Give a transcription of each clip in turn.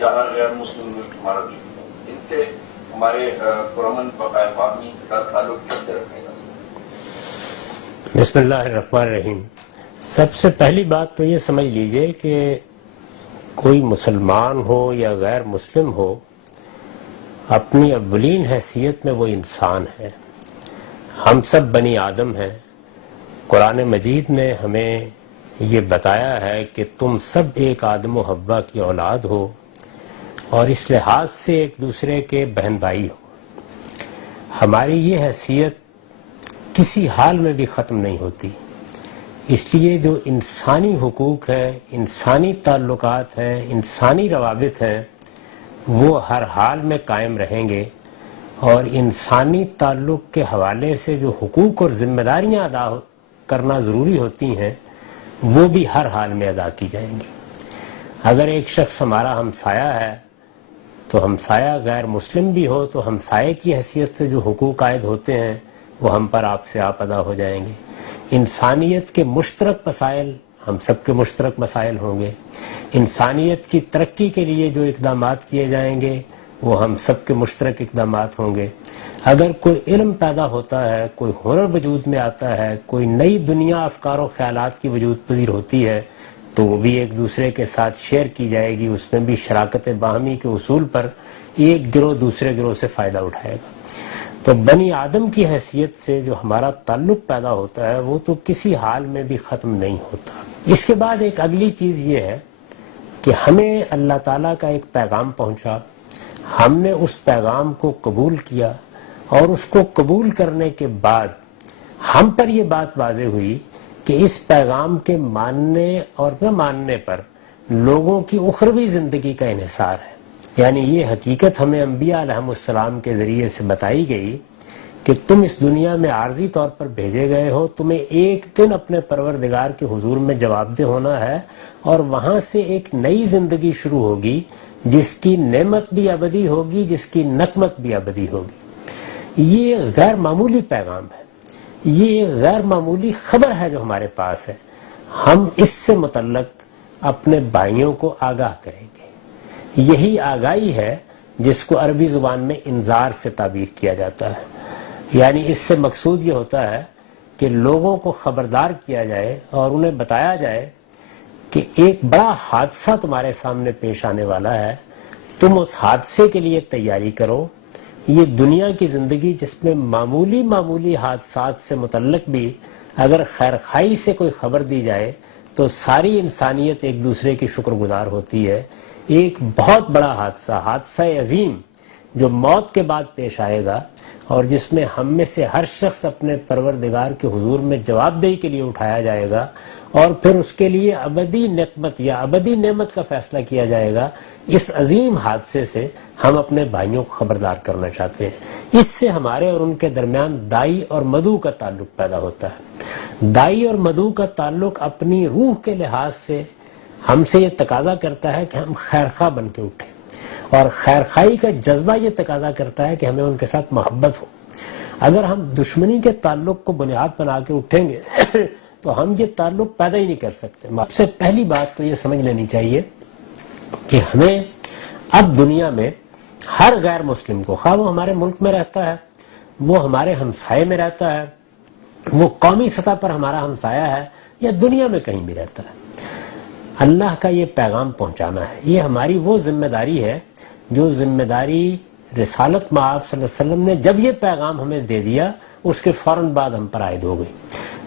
4 غیر مسلم ملک ہمارا ان سے ہمارے پرامن بقائے بامی کا تعلق کیسے رکھے گا؟ بسم اللہ الرحمن الرحیم. سب سے پہلی بات تو یہ سمجھ لیجئے کہ کوئی مسلمان ہو یا غیر مسلم ہو، اپنی اولین حیثیت میں وہ انسان ہے. ہم سب بنی آدم ہیں. قرآن مجید نے ہمیں یہ بتایا ہے کہ تم سب ایک آدم و حوا کی اولاد ہو اور اس لحاظ سے ایک دوسرے کے بہن بھائی ہو. ہماری یہ حیثیت کسی حال میں بھی ختم نہیں ہوتی. اس لیے جو انسانی حقوق ہیں، انسانی تعلقات ہیں، انسانی روابط ہیں، وہ ہر حال میں قائم رہیں گے، اور انسانی تعلق کے حوالے سے جو حقوق اور ذمہ داریاں ادا کرنا ضروری ہوتی ہیں وہ بھی ہر حال میں ادا کی جائیں گی. اگر ایک شخص ہمارا ہمسایہ ہے تو ہمسایہ غیر مسلم بھی ہو تو ہمسائے کی حیثیت سے جو حقوق عائد ہوتے ہیں وہ ہم پر آپ سے آپ ادا ہو جائیں گے. انسانیت کے مشترک مسائل ہم سب کے مشترک مسائل ہوں گے. انسانیت کی ترقی کے لیے جو اقدامات کیے جائیں گے وہ ہم سب کے مشترک اقدامات ہوں گے. اگر کوئی علم پیدا ہوتا ہے، کوئی ہنر وجود میں آتا ہے، کوئی نئی دنیا افکار و خیالات کی وجود پذیر ہوتی ہے تو وہ بھی ایک دوسرے کے ساتھ شیئر کی جائے گی. اس میں بھی شراکت باہمی کے اصول پر ایک گروہ دوسرے گروہ سے فائدہ اٹھائے گا. تو بنی آدم کی حیثیت سے جو ہمارا تعلق پیدا ہوتا ہے وہ تو کسی حال میں بھی ختم نہیں ہوتا. اس کے بعد ایک اگلی چیز یہ ہے کہ ہمیں اللہ تعالیٰ کا ایک پیغام پہنچا، ہم نے اس پیغام کو قبول کیا، اور اس کو قبول کرنے کے بعد ہم پر یہ بات واضح ہوئی کہ اس پیغام کے ماننے اور نہ ماننے پر لوگوں کی اخروی زندگی کا انحصار ہے. یعنی یہ حقیقت ہمیں انبیاء علیہم السلام کے ذریعے سے بتائی گئی کہ تم اس دنیا میں عارضی طور پر بھیجے گئے ہو، تمہیں ایک دن اپنے پروردگار کے حضور میں جواب دہ ہونا ہے، اور وہاں سے ایک نئی زندگی شروع ہوگی جس کی نعمت بھی ابدی ہوگی، جس کی نقمت بھی ابدی ہوگی. یہ غیر معمولی پیغام ہے، یہ غیر معمولی خبر ہے جو ہمارے پاس ہے. ہم اس سے متعلق اپنے بھائیوں کو آگاہ کریں گے. یہی آگاہی ہے جس کو عربی زبان میں انذار سے تعبیر کیا جاتا ہے. یعنی اس سے مقصود یہ ہوتا ہے کہ لوگوں کو خبردار کیا جائے اور انہیں بتایا جائے کہ ایک بڑا حادثہ تمہارے سامنے پیش آنے والا ہے، تم اس حادثے کے لیے تیاری کرو. یہ دنیا کی زندگی جس میں معمولی معمولی حادثات سے متعلق بھی اگر خیرخواہی سے کوئی خبر دی جائے تو ساری انسانیت ایک دوسرے کی شکر گزار ہوتی ہے. ایک بہت بڑا حادثہ عظیم جو موت کے بعد پیش آئے گا، اور جس میں ہم میں سے ہر شخص اپنے پروردگار کے حضور میں جواب دہی کے لیے اٹھایا جائے گا، اور پھر اس کے لیے ابدی نقمت یا ابدی نعمت کا فیصلہ کیا جائے گا. اس عظیم حادثے سے ہم اپنے بھائیوں کو خبردار کرنا چاہتے ہیں. اس سے ہمارے اور ان کے درمیان دائی اور مدعو کا تعلق پیدا ہوتا ہے. دائی اور مدعو کا تعلق اپنی روح کے لحاظ سے ہم سے یہ تقاضا کرتا ہے کہ ہم خیرخواہ بن کے اٹھیں، اور خیرخواہی کا جذبہ یہ تقاضا کرتا ہے کہ ہمیں ان کے ساتھ محبت ہو. اگر ہم دشمنی کے تعلق کو بنیاد بنا کے اٹھیں گے تو ہم یہ تعلق پیدا ہی نہیں کر سکتے. سب سے پہلی بات تو یہ سمجھ لینی چاہیے کہ ہمیں اب دنیا میں ہر غیر مسلم کو، خواہ وہ ہمارے ملک میں رہتا ہے، وہ ہمارے ہمسائے میں رہتا ہے، وہ قومی سطح پر ہمارا ہمسایہ ہے، یا دنیا میں کہیں بھی رہتا ہے، اللہ کا یہ پیغام پہنچانا ہے. یہ ہماری وہ ذمہ داری ہے جو ذمہ داری رسالت مآب صلی اللہ علیہ وسلم نے جب یہ پیغام ہمیں دے دیا اس کے فوراً بعد ہم پر عائد ہو گئی.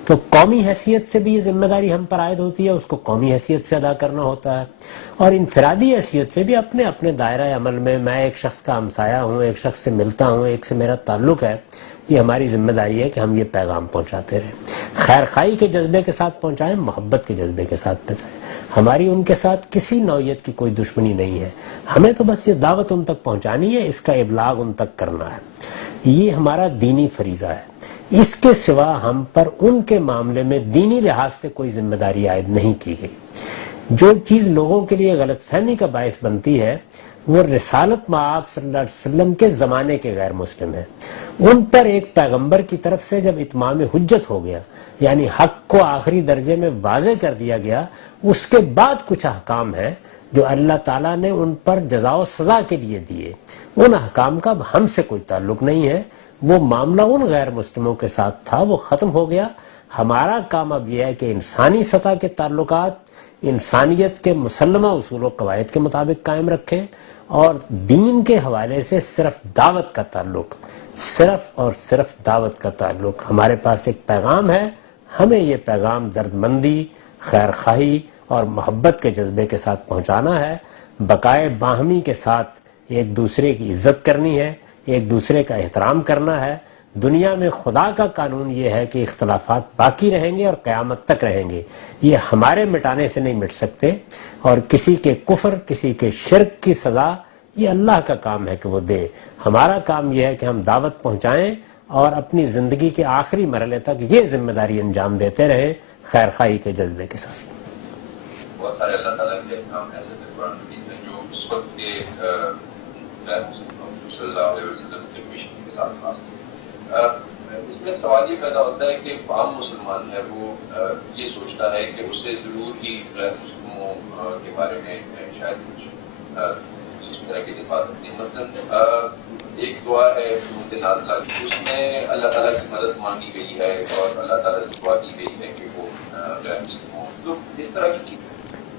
تو قومی حیثیت سے بھی یہ ذمہ داری ہم پر عائد ہوتی ہے، اس کو قومی حیثیت سے ادا کرنا ہوتا ہے، اور انفرادی حیثیت سے بھی اپنے اپنے دائرہ عمل میں ایک شخص کا ہمسایہ ہوں، ایک شخص سے ملتا ہوں، ایک سے میرا تعلق ہے، یہ ہماری ذمہ داری ہے کہ ہم یہ پیغام پہنچاتے رہیں. خیرخواہی کے جذبے کے ساتھ پہنچائیں، محبت کے جذبے کے ساتھ پہنچائیں. ہماری ان کے ساتھ کسی نوعیت کی کوئی دشمنی نہیں ہے، ہمیں تو بس یہ دعوت ان تک پہنچانی ہے، اس کا ابلاغ ان تک کرنا ہے. یہ ہمارا دینی فریضہ ہے. اس کے سوا ہم پر ان کے معاملے میں دینی لحاظ سے کوئی ذمہ داری عائد نہیں کی گئی. جو چیز لوگوں کے لیے غلط فہمی کا باعث بنتی ہے وہ رسالت مآب صلی اللہ علیہ وسلم کے زمانے کے غیر مسلم ہیں. ان پر ایک پیغمبر کی طرف سے جب اتمام حجت ہو گیا، یعنی حق کو آخری درجے میں واضح کر دیا گیا، اس کے بعد کچھ احکام ہیں جو اللہ تعالیٰ نے ان پر جزا و سزا کے لیے دیے، ان احکام کا اب ہم سے کوئی تعلق نہیں ہے، وہ معاملہ ان غیر مسلموں کے ساتھ تھا، وہ ختم ہو گیا۔ ہمارا کام اب یہ ہے کہ انسانی سطح کے تعلقات انسانیت کے مسلمہ اصول و قواعد کے مطابق قائم رکھیں، اور دین کے حوالے سے صرف دعوت کا تعلق، صرف اور صرف دعوت کا تعلق۔ ہمارے پاس ایک پیغام ہے، ہمیں یہ پیغام درد مندی، خیر خواہی اور محبت کے جذبے کے ساتھ پہنچانا ہے، بقائے باہمی کے ساتھ ایک دوسرے کی عزت کرنی ہے، ایک دوسرے کا احترام کرنا ہے۔ دنیا میں خدا کا قانون یہ ہے کہ اختلافات باقی رہیں گے اور قیامت تک رہیں گے، یہ ہمارے مٹانے سے نہیں مٹ سکتے، اور کسی کے کفر، کسی کے شرک کی سزا یہ اللہ کا کام ہے کہ وہ دے۔ ہمارا کام یہ ہے کہ ہم دعوت پہنچائیں اور اپنی زندگی کے آخری مرحلے تک یہ ذمہ داری انجام دیتے رہیں خیر خواہی کے جذبے کے ساتھ۔ بہت سارے اللہ تعالیٰ کے احکام ایسے تھے قرآن مجید میں جو اس وقت کے صلی اللہ علیہ وسلم کے مشن کے ساتھ خاص تھے۔ اس میں سوال یہ پیدا ہوتا ہے کہ عام مسلمان ہے وہ یہ سوچتا ہے کہ اسے ضرور ہی غیر مسلموں کے بارے میں شاید کچھ اس طرح کی دفاع کرتی ہے۔ مثلاً ایک دعا ہے سورۃ نازلہ، اس میں اللہ تعالیٰ کی مدد مانگی گئی ہے اور اللہ تعالیٰ سے دعا کی گئی ہے کہ وہ غیر مسلم ہوں، تو اس طرح کی چیز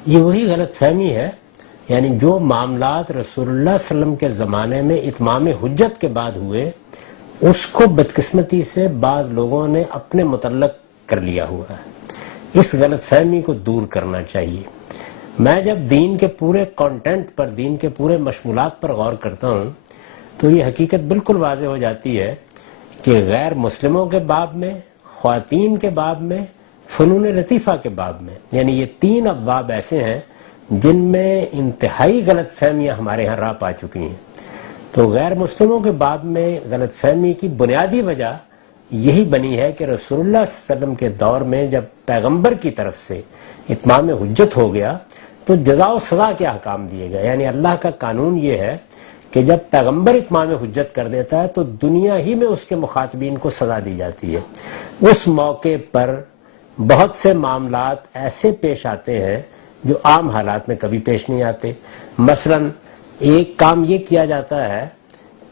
یہ وہی غلط فہمی ہے، یعنی جو معاملات رسول اللہ صلی اللہ علیہ وسلم کے زمانے میں اتمام حجت کے بعد ہوئے، اس کو بدقسمتی سے بعض لوگوں نے اپنے متعلق کر لیا ہوا ہے۔ اس غلط فہمی کو دور کرنا چاہیے۔ میں جب دین کے پورے کانٹینٹ پر، دین کے پورے مشمولات پر غور کرتا ہوں تو یہ حقیقت بالکل واضح ہو جاتی ہے کہ غیر مسلموں کے باب میں، خواتین کے باب میں، فنون لطیفہ کے باب میں، یعنی یہ 3 ابواب ایسے ہیں جن میں انتہائی غلط فہمیاں ہمارے ہاں راہ پا چکی ہیں۔ تو غیر مسلموں کے باب میں غلط فہمی کی بنیادی وجہ یہی بنی ہے کہ رسول اللہ صلی اللہ علیہ وسلم کے دور میں جب پیغمبر کی طرف سے اتمام حجت ہو گیا تو جزا و سزا کے احکام دیے گئے، یعنی اللہ کا قانون یہ ہے کہ جب پیغمبر اتمام حجت کر دیتا ہے تو دنیا ہی میں اس کے مخاطبین کو سزا دی جاتی ہے۔ اس موقع پر بہت سے معاملات ایسے پیش آتے ہیں جو عام حالات میں کبھی پیش نہیں آتے۔ مثلا ایک کام یہ کیا جاتا ہے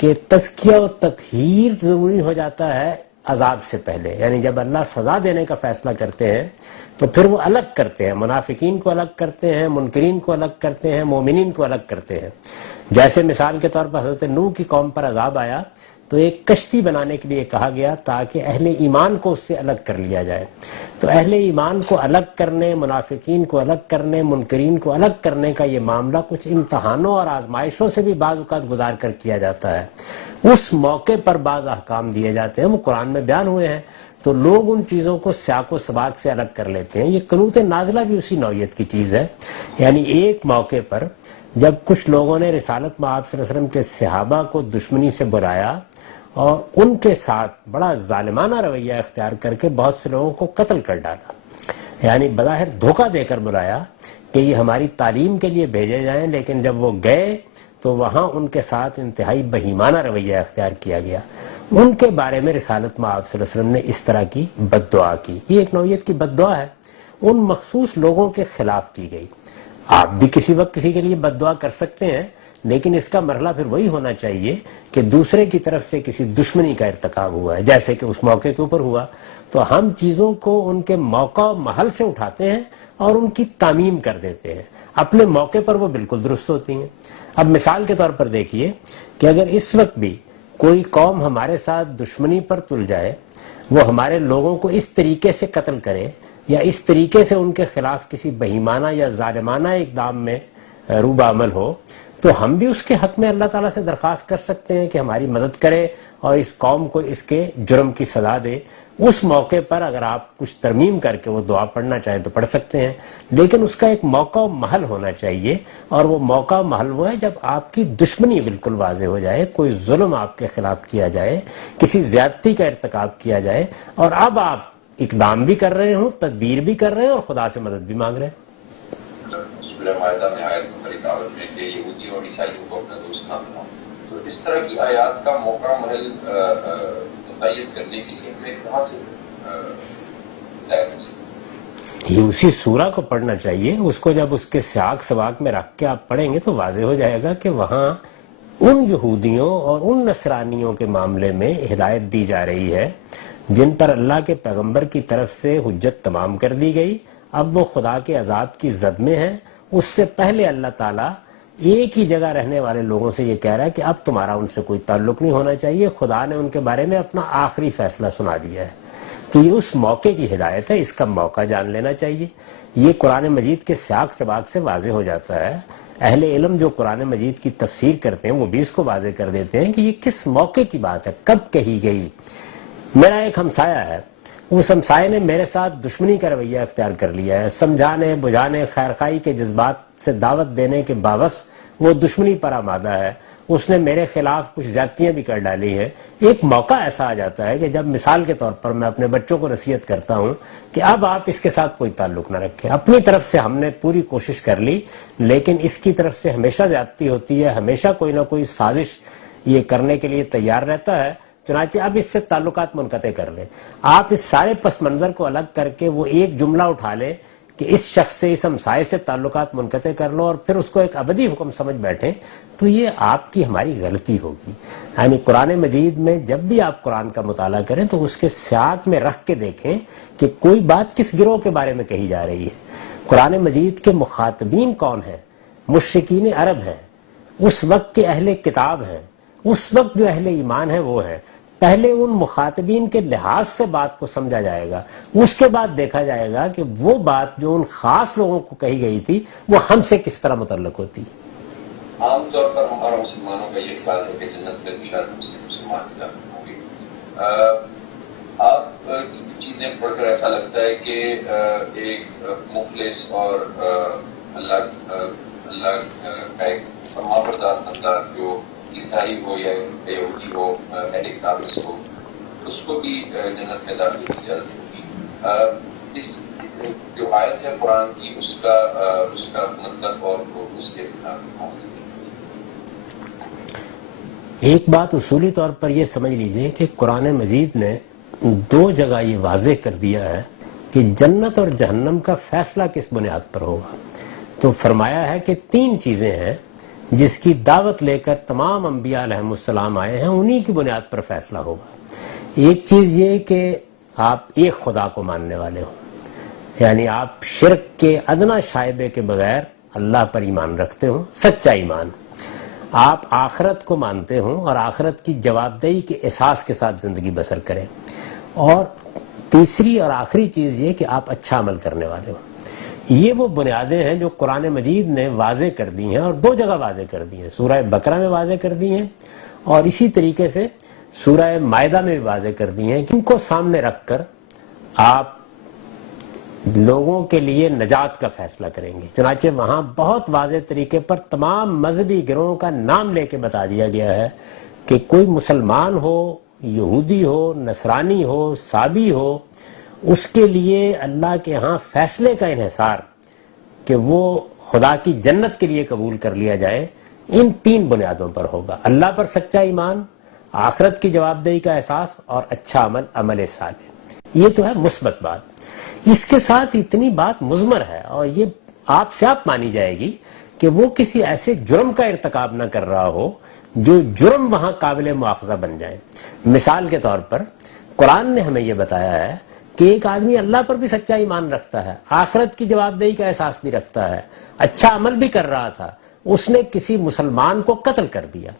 کہ تزکیہ و تطہیر ضروری ہو جاتا ہے عذاب سے پہلے، یعنی جب اللہ سزا دینے کا فیصلہ کرتے ہیں تو پھر وہ الگ کرتے ہیں، منافقین کو الگ کرتے ہیں، منکرین کو الگ کرتے ہیں، مومنین کو الگ کرتے ہیں۔ جیسے مثال کے طور پر حضرت نوح کی قوم پر عذاب آیا تو ایک کشتی بنانے کے لیے کہا گیا تاکہ اہل ایمان کو اس سے الگ کر لیا جائے۔ تو اہل ایمان کو الگ کرنے، منافقین کو الگ کرنے، منکرین کو الگ کرنے کا یہ معاملہ کچھ امتحانوں اور آزمائشوں سے بھی بعض اوقات گزار کر کیا جاتا ہے۔ اس موقع پر بعض احکام دیے جاتے ہیں، وہ قرآن میں بیان ہوئے ہیں، تو لوگ ان چیزوں کو سیاق و سباق سے الگ کر لیتے ہیں۔ یہ قنوت نازلہ بھی اسی نوعیت کی چیز ہے، یعنی ایک موقع پر جب کچھ لوگوں نے رسالت میں آپ صلی اللہ علیہ وسلم کے صحابہ کو دشمنی سے بلایا اور ان کے ساتھ بڑا ظالمانہ رویہ اختیار کر کے بہت سے لوگوں کو قتل کر ڈالا، یعنی بظاہر دھوکہ دے کر بلایا کہ یہ ہماری تعلیم کے لیے بھیجے جائیں، لیکن جب وہ گئے تو وہاں ان کے ساتھ انتہائی بہیمانہ رویہ اختیار کیا گیا۔ ان کے بارے میں رسالت میں آپ صلی اللہ علیہ وسلم نے اس طرح کی بد دعا کی۔ یہ ایک نوعیت کی بد دعا ہے، ان مخصوص لوگوں کے خلاف کی گئی۔ آپ بھی کسی وقت کسی کے لیے بد دعا کر سکتے ہیں، لیکن اس کا مرحلہ پھر وہی ہونا چاہیے کہ دوسرے کی طرف سے کسی دشمنی کا ارتکاب ہوا ہے، جیسے کہ اس موقع کے اوپر ہوا، تو ہم چیزوں کو ان کے موقع و محل سے اٹھاتے ہیں اور ان کی تعمیم کر دیتے ہیں۔ اپنے موقع پر وہ بالکل درست ہوتی ہیں۔ اب مثال کے طور پر دیکھیے کہ اگر اس وقت بھی کوئی قوم ہمارے ساتھ دشمنی پر تل جائے، وہ ہمارے لوگوں کو اس طریقے سے قتل کرے یا اس طریقے سے ان کے خلاف کسی بہیمانہ یا ظالمانہ اقدام میں روبہ عمل ہو، تو ہم بھی اس کے حق میں اللہ تعالیٰ سے درخواست کر سکتے ہیں کہ ہماری مدد کرے اور اس قوم کو اس کے جرم کی سزا دے۔ اس موقع پر اگر آپ کچھ ترمیم کر کے وہ دعا پڑھنا چاہیں تو پڑھ سکتے ہیں، لیکن اس کا ایک موقع و محل ہونا چاہیے، اور وہ موقع و محل وہ ہے جب آپ کی دشمنی بالکل واضح ہو جائے، کوئی ظلم آپ کے خلاف کیا جائے، کسی زیادتی کا ارتکاب کیا جائے، اور اب آپ اقدام بھی کر رہے ہوں، تدبیر بھی کر رہے ہیں اور خدا سے مدد بھی مانگ رہے ہیں۔ سورہ مائدہ میں آیت نمبر 51 میں کہ یہودی اور عیسائیوں کو اپنا دوست نہ بناؤ، تو اس طرح کی آیات کا موقع محل متعین کرنے کے لیے ہمیں کہاں سے یہ اسی سورہ کو پڑھنا چاہیے. اس کو جب اس کے سیاق سباق میں رکھ کے آپ پڑھیں گے تو واضح ہو جائے گا کہ وہاں ان یہودیوں اور ان نصرانیوں کے معاملے میں ہدایت دی جا رہی ہے جن پر اللہ کے پیغمبر کی طرف سے حجت تمام کر دی گئی. اب وہ خدا کے عذاب کی زد میں ہیں. اس سے پہلے اللہ تعالیٰ ایک ہی جگہ رہنے والے لوگوں سے یہ کہہ رہا ہے کہ اب تمہارا ان سے کوئی تعلق نہیں ہونا چاہیے. خدا نے ان کے بارے میں اپنا آخری فیصلہ سنا دیا ہے. تو یہ اس موقع کی ہدایت ہے. اس کا موقع جان لینا چاہیے. یہ قرآن مجید کے سیاق سباق سے واضح ہو جاتا ہے. اہل علم جو قرآن مجید کی تفسیر کرتے ہیں وہ بھی اس کو واضح کر دیتے ہیں کہ یہ کس موقع کی بات ہے, کب کہی گئی. میرا ایک ہمسایہ ہے, اس ہمسائے نے میرے ساتھ دشمنی کا رویہ اختیار کر لیا ہے. سمجھانے بجھانے خیرخواہی کے جذبات سے دعوت دینے کے باوجود وہ دشمنی پر آمادہ ہے. اس نے میرے خلاف کچھ زیادتیاں بھی کر ڈالی ہیں. ایک موقع ایسا آ جاتا ہے کہ جب مثال کے طور پر میں اپنے بچوں کو نصیحت کرتا ہوں کہ اب آپ اس کے ساتھ کوئی تعلق نہ رکھیں. اپنی طرف سے ہم نے پوری کوشش کر لی لیکن اس کی طرف سے ہمیشہ زیادتی ہوتی ہے, ہمیشہ کوئی نہ کوئی سازش یہ کرنے کے لیے تیار رہتا ہے. چنانچہ اب اس سے تعلقات منقطع کر لیں. آپ اس سارے پس منظر کو الگ کر کے وہ ایک جملہ اٹھا لیں کہ اس شخص سے, اس ہمسائے سے تعلقات منقطع کر لو اور پھر اس کو ایک ابدی حکم سمجھ بیٹھیں, تو یہ آپ کی ہماری غلطی ہوگی. یعنی قرآن مجید میں جب بھی آپ قرآن کا مطالعہ کریں تو اس کے سیاق میں رکھ کے دیکھیں کہ کوئی بات کس گروہ کے بارے میں کہی جا رہی ہے. قرآن مجید کے مخاطبین کون ہیں؟ مشرکین عرب ہیں, اس وقت کے اہل کتاب ہیں, اس وقت جو اہل ایمان ہیں وہ ہیں. پہلے ان مخاطبین کے لحاظ سے بات کو سمجھا جائے گا, اس کے بعد دیکھا جائے گا کہ وہ بات جو ان خاص لوگوں کو کہی گئی تھی وہ ہم سے کس طرح متعلق ہوتی. عام طور پر ہمارا مسلمانوں کا یہ خیال ہے کہ جنت میں شاید مسلمان داخل ہوں گے. آپ کی چیزیں پڑھ کر ایسا لگتا ہے کہ ایک مخلص اور اللہ کا ایک فرمانبردار بندہ جو عیسائی ہو یا یہودی ہو, ایڈک نابس ہو, اس کو بھی جنت میں داخل کی اجازت ہوگی. جو آیت ہے قرآن کی اس کا مطلب اور اس کے ایک بات اصولی طور پر یہ سمجھ لیجئے کہ قرآن مجید نے دو جگہ یہ واضح کر دیا ہے کہ جنت اور جہنم کا فیصلہ کس بنیاد پر ہوگا. تو فرمایا ہے کہ تین چیزیں ہیں جس کی دعوت لے کر تمام انبیاء علیہم السلام آئے ہیں, انہی کی بنیاد پر فیصلہ ہوگا. ایک چیز یہ کہ آپ ایک خدا کو ماننے والے ہوں, یعنی آپ شرک کے ادنا شائبے کے بغیر اللہ پر ایمان رکھتے ہوں, سچا ایمان. آپ آخرت کو مانتے ہوں اور آخرت کی جواب دہی کے احساس کے ساتھ زندگی بسر کریں. اور تیسری اور آخری چیز یہ کہ آپ اچھا عمل کرنے والے ہوں. یہ وہ بنیادیں ہیں جو قرآن مجید نے واضح کر دی ہیں اور دو جگہ واضح کر دی ہیں. سورہ بقرہ میں واضح کر دی ہیں اور اسی طریقے سے سورہ مائدہ میں بھی واضح کر دی ہیں کہ ان کو سامنے رکھ کر آپ لوگوں کے لیے نجات کا فیصلہ کریں گے. چنانچہ وہاں بہت واضح طریقے پر تمام مذہبی گروہوں کا نام لے کے بتا دیا گیا ہے کہ کوئی مسلمان ہو, یہودی ہو, نصرانی ہو, صابی ہو, اس کے لیے اللہ کے ہاں فیصلے کا انحصار کہ وہ خدا کی جنت کے لیے قبول کر لیا جائے ان تین بنیادوں پر ہوگا. اللہ پر سچا ایمان, آخرت کی جواب دہی کا احساس اور اچھا عمل, عمل صالح. یہ تو ہے مثبت بات. اس کے ساتھ اتنی بات مضمر ہے اور یہ آپ سے آپ مانی جائے گی کہ وہ کسی ایسے جرم کا ارتکاب نہ کر رہا ہو جو جرم وہاں قابل مواخذہ بن جائے. مثال کے طور پر قرآن نے ہمیں یہ بتایا ہے کہ ایک آدمی اللہ پر بھی سچا ایمان رکھتا ہے, آخرت کی جواب دہی کا احساس بھی رکھتا ہے, اچھا عمل بھی کر رہا تھا, اس نے کسی مسلمان کو قتل کر دیا.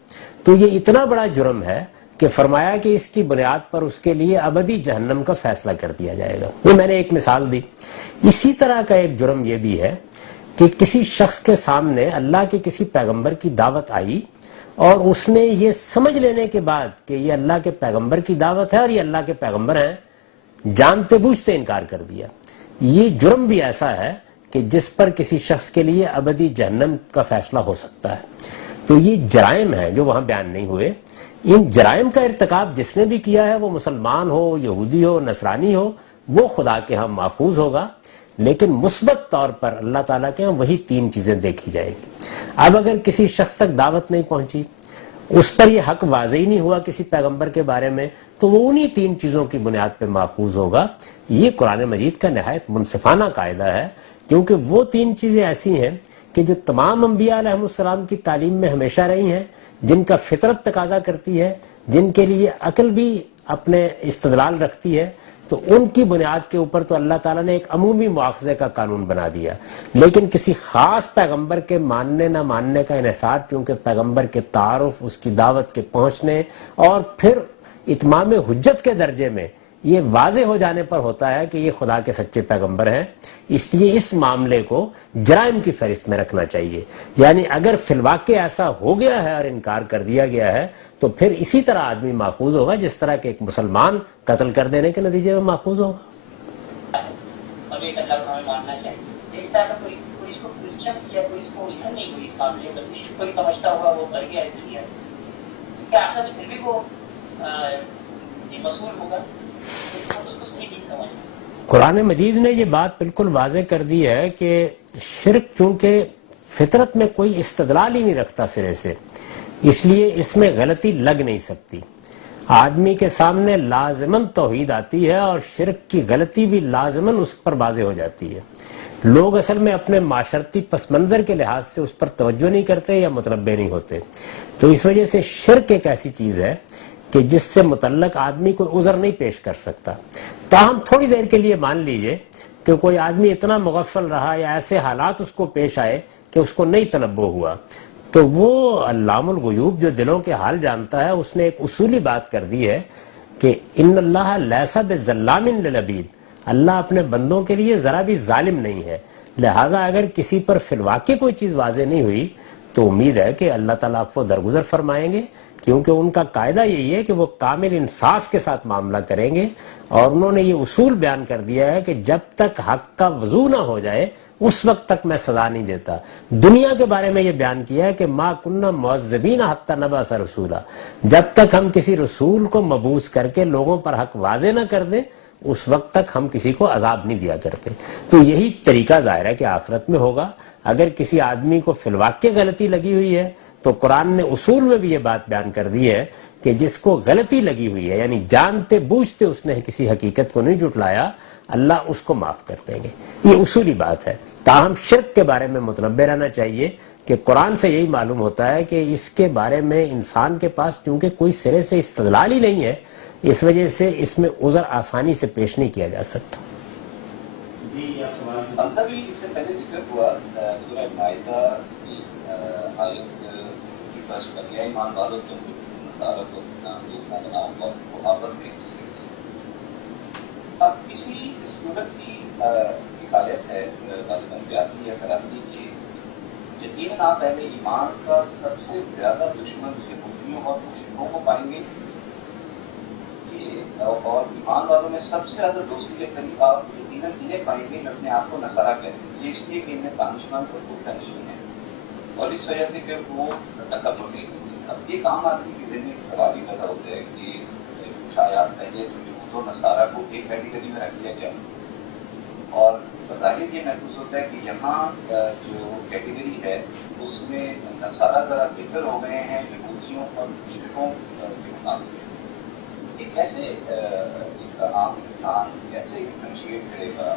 تو یہ اتنا بڑا جرم ہے کہ فرمایا کہ اس کی بنیاد پر اس کے لیے ابدی جہنم کا فیصلہ کر دیا جائے گا. یہ میں نے ایک مثال دی. اسی طرح کا ایک جرم یہ بھی ہے کہ کسی شخص کے سامنے اللہ کے کسی پیغمبر کی دعوت آئی اور اس نے یہ سمجھ لینے کے بعد کہ یہ اللہ کے پیغمبر کی دعوت ہے اور یہ اللہ کے پیغمبر ہیں, جانتے بوجھتے انکار کر دیا. یہ جرم بھی ایسا ہے کہ جس پر کسی شخص کے لیے ابدی جہنم کا فیصلہ ہو سکتا ہے. تو یہ جرائم ہیں جو وہاں بیان نہیں ہوئے. ان جرائم کا ارتکاب جس نے بھی کیا ہے, وہ مسلمان ہو, یہودی ہو, نصرانی ہو, وہ خدا کے ہاں ماخوذ ہوگا. لیکن مثبت طور پر اللہ تعالیٰ کے ہاں وہی تین چیزیں دیکھی جائے گی. اب اگر کسی شخص تک دعوت نہیں پہنچی, اس پر یہ حق واضح ہی نہیں ہوا کسی پیغمبر کے بارے میں، تو وہ انہی 3 چیزوں کی بنیاد پہ ماخوذ ہوگا۔ یہ قرآن مجید کا نہایت منصفانہ قاعدہ ہے، کیونکہ وہ 3 چیزیں ایسی ہیں کہ جو تمام انبیاء علیہ السلام کی تعلیم میں ہمیشہ رہی ہیں، جن کا فطرت تقاضا کرتی ہے، جن کے لیے عقل بھی اپنے استدلال رکھتی ہے، تو ان کی بنیاد کے اوپر تو اللہ تعالیٰ نے ایک عمومی مواخذے کا قانون بنا دیا۔ لیکن کسی خاص پیغمبر کے ماننے نہ ماننے کا انحصار چونکہ پیغمبر کے تعارف، اس کی دعوت کے پہنچنے اور پھر اتمام حجت کے درجے میں یہ واضح ہو جانے پر ہوتا ہے کہ یہ خدا کے سچے پیغمبر ہیں، اس لیے اس معاملے کو جرائم کی فہرست میں رکھنا چاہیے۔ یعنی اگر فی الواقع ایسا ہو گیا ہے اور انکار کر دیا گیا ہے تو پھر اسی طرح آدمی ماخوذ ہوگا جس طرح کہ ایک مسلمان قتل کر دینے کے نتیجے میں ماخوذ ہوگا۔ اور ایک اللہ کو ہمیں ماننا چاہیے، اس طرح کوئی اس کو کرسچن یا کوئی اس کو الجھن نہیں ہوئی اس معاملے میں، کوئی سمجھتا ہوگا وہ کر گیا اس لیے کیا آخر میں پھر بھی وہ مسئول ہوگا۔ قرآن مجید نے یہ بات بالکل واضح کر دی ہے کہ شرک چونکہ فطرت میں کوئی استدلال ہی نہیں رکھتا سرے سے، اس لیے اس میں غلطی لگ نہیں سکتی۔ آدمی کے سامنے لازماً توحید آتی ہے اور شرک کی غلطی بھی لازماً اس پر واضح ہو جاتی ہے۔ لوگ اصل میں اپنے معاشرتی پس منظر کے لحاظ سے اس پر توجہ نہیں کرتے یا متنبہ نہیں ہوتے، تو اس وجہ سے شرک ایک ایسی چیز ہے کہ جس سے متعلق آدمی کوئی عذر نہیں پیش کر سکتا۔ تاہم تھوڑی دیر کے لیے مان لیجئے کہ کوئی آدمی اتنا مغفل رہا یا ایسے حالات اس کو پیش آئے کہ اس کو نہیں تنبہ ہوا، تو وہ علام الغیوب جو دلوں کے حال جانتا ہے اس نے ایک اصولی بات کر دی ہے کہ ان اللہ لیس بظلام للعبید، اللہ اپنے بندوں کے لیے ذرا بھی ظالم نہیں ہے، لہٰذا اگر کسی پر فی الواقع کوئی چیز واضح نہیں ہوئی تو امید ہے کہ اللہ تعالیٰ آپ کو درگزر فرمائیں گے، کیونکہ ان کا قاعدہ یہی ہے کہ وہ کامل انصاف کے ساتھ معاملہ کریں گے، اور انہوں نے یہ اصول بیان کر دیا ہے کہ جب تک حق کا وضوح نہ ہو جائے اس وقت تک میں سزا نہیں دیتا۔ دنیا کے بارے میں یہ بیان کیا ہے کہ ما کننا معذبین حتی نبعث رسولا، جب تک ہم کسی رسول کو مبعوث کر کے لوگوں پر حق واضح نہ کر دیں اس وقت تک ہم کسی کو عذاب نہیں دیا کرتے۔ تو یہی طریقہ ظاہر ہے کہ آخرت میں ہوگا۔ اگر کسی آدمی کو فی الواقع غلطی لگی ہوئی ہے تو قرآن نے اصول میں بھی یہ بات بیان کر دی ہے کہ جس کو غلطی لگی ہوئی ہے، یعنی جانتے بوجھتے اس نے کسی حقیقت کو نہیں جھٹلایا، اللہ اس کو معاف کر دیں گے۔ یہ اصولی بات ہے۔ تاہم شرک کے بارے میں متنبہ رہنا چاہیے کہ قرآن سے یہی معلوم ہوتا ہے کہ اس کے بارے میں انسان کے پاس چونکہ کوئی سرے سے استدلال ہی نہیں ہے، اس وجہ سے اس میں عذر آسانی سے پیش نہیں کیا جا سکتا۔ اندر بھی اس سے پہلے ذکر ہوا سورہ مائدہ کی آیت کی فرض کر لیا ایمان والوں تم نصارہ کو دیکھنا بنا اور محبت میں اب کسی صورت کی حکایت ہے جاتی ہے کراتی کی یقیناً آپ اہل ایمان کا سب سے زیادہ دشمن یہودیوں اور مشرکوں کو پائیں گے، اور ایمان والوں میں سب سے زیادہ دوستی کے قریب آپ یقیناً انہیں پائیں گے جو اپنے آپ کو نصارہ کہتے ہیں، یہ اس لیے کہ ان میں دانشمند اور خوب نشین ہے اور اس وجہ سے کہ وہ تکبر نہیں ہوتی۔ اب ایک عام آدمی کے ذہن میں سوال ہی پیدا ہوتا ہے کہ کچھ آیات پہلے تو یہود و نصارہ کو ایک کیٹیگری میں رکھ دیا گیا اور بظاہر یہ محسوس ہوتا ہے کہ یہاں جو کیٹیگری ہے اس میں نصارہ ذرا بہتر ہو گئے ہیں یہودیوں اور مشرکوں کے مقابلے۔ یہ کیسے ایک عام انسان کیسے ڈفرینشیٹ کرے گا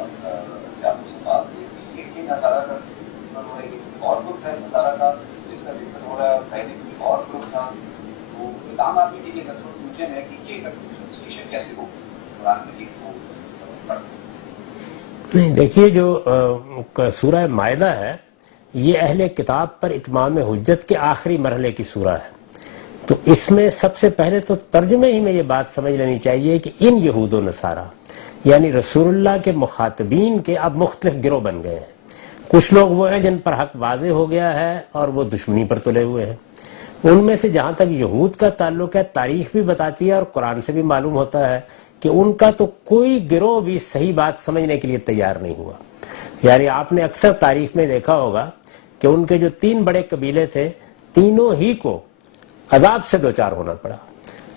کیا بات ہے کہ نصارہ کا دشمن ہو رہا ہے اور گروپ ہے نصارہ کا جس کا ذکر ہو رہا ہے پہلے کوئی اور گروپ تھا، تو ایک عام آدمی کے لیے کنفیوژن ہے کہ یہ ڈفرینشیشن کیسے ہو قرآن مجید کو پڑھتے۔ نہیں، دیکھیے جو سورہ مائدہ ہے یہ اہل کتاب پر اتمام حجت کے آخری مرحلے کی سورہ ہے، تو اس میں سب سے پہلے تو ترجمے ہی میں یہ بات سمجھ لینی چاہیے کہ ان یہود و نصارہ یعنی رسول اللہ کے مخاطبین کے اب مختلف گروہ بن گئے ہیں۔ کچھ لوگ وہ ہیں جن پر حق واضح ہو گیا ہے اور وہ دشمنی پر تلے ہوئے ہیں، ان میں سے جہاں تک یہود کا تعلق ہے تاریخ بھی بتاتی ہے اور قرآن سے بھی معلوم ہوتا ہے کہ ان کا تو کوئی گروہ بھی صحیح بات سمجھنے کے لیے تیار نہیں ہوا۔ یعنی آپ نے اکثر تاریخ میں دیکھا ہوگا کہ ان کے جو 3 بڑے قبیلے تھے تینوں ہی کو عذاب سے دوچار ہونا پڑا،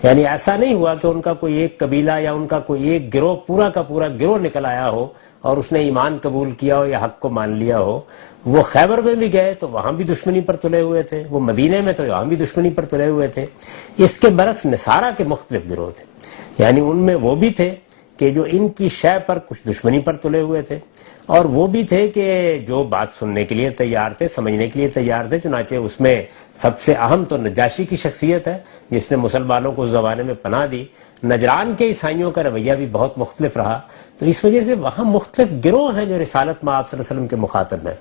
یعنی ایسا نہیں ہوا کہ ان کا کوئی ایک قبیلہ یا ان کا کوئی ایک گروہ پورا کا پورا گروہ نکل آیا ہو اور اس نے ایمان قبول کیا ہو یا حق کو مان لیا ہو، وہ خیبر میں بھی گئے تو وہاں بھی دشمنی پر تلے ہوئے تھے، وہ مدینے میں تو وہاں بھی دشمنی پر تلے ہوئے تھے۔ اس کے برعکس نصارہ کے مختلف گروہ تھے، یعنی ان میں وہ بھی تھے کہ جو ان کی شے پر کچھ دشمنی پر تلے ہوئے تھے، اور وہ بھی تھے کہ جو بات سننے کے لیے تیار تھے، سمجھنے کے لیے تیار تھے۔ چنانچہ اس میں سب سے اہم تو نجاشی کی شخصیت ہے جس نے مسلمانوں کو اس زمانے میں پناہ دی۔ نجران کے عیسائیوں کا رویہ بھی بہت مختلف رہا، تو اس وجہ سے وہاں مختلف گروہ ہیں جو رسالت مآب صلی اللہ علیہ وسلم کے مخاطب ہیں۔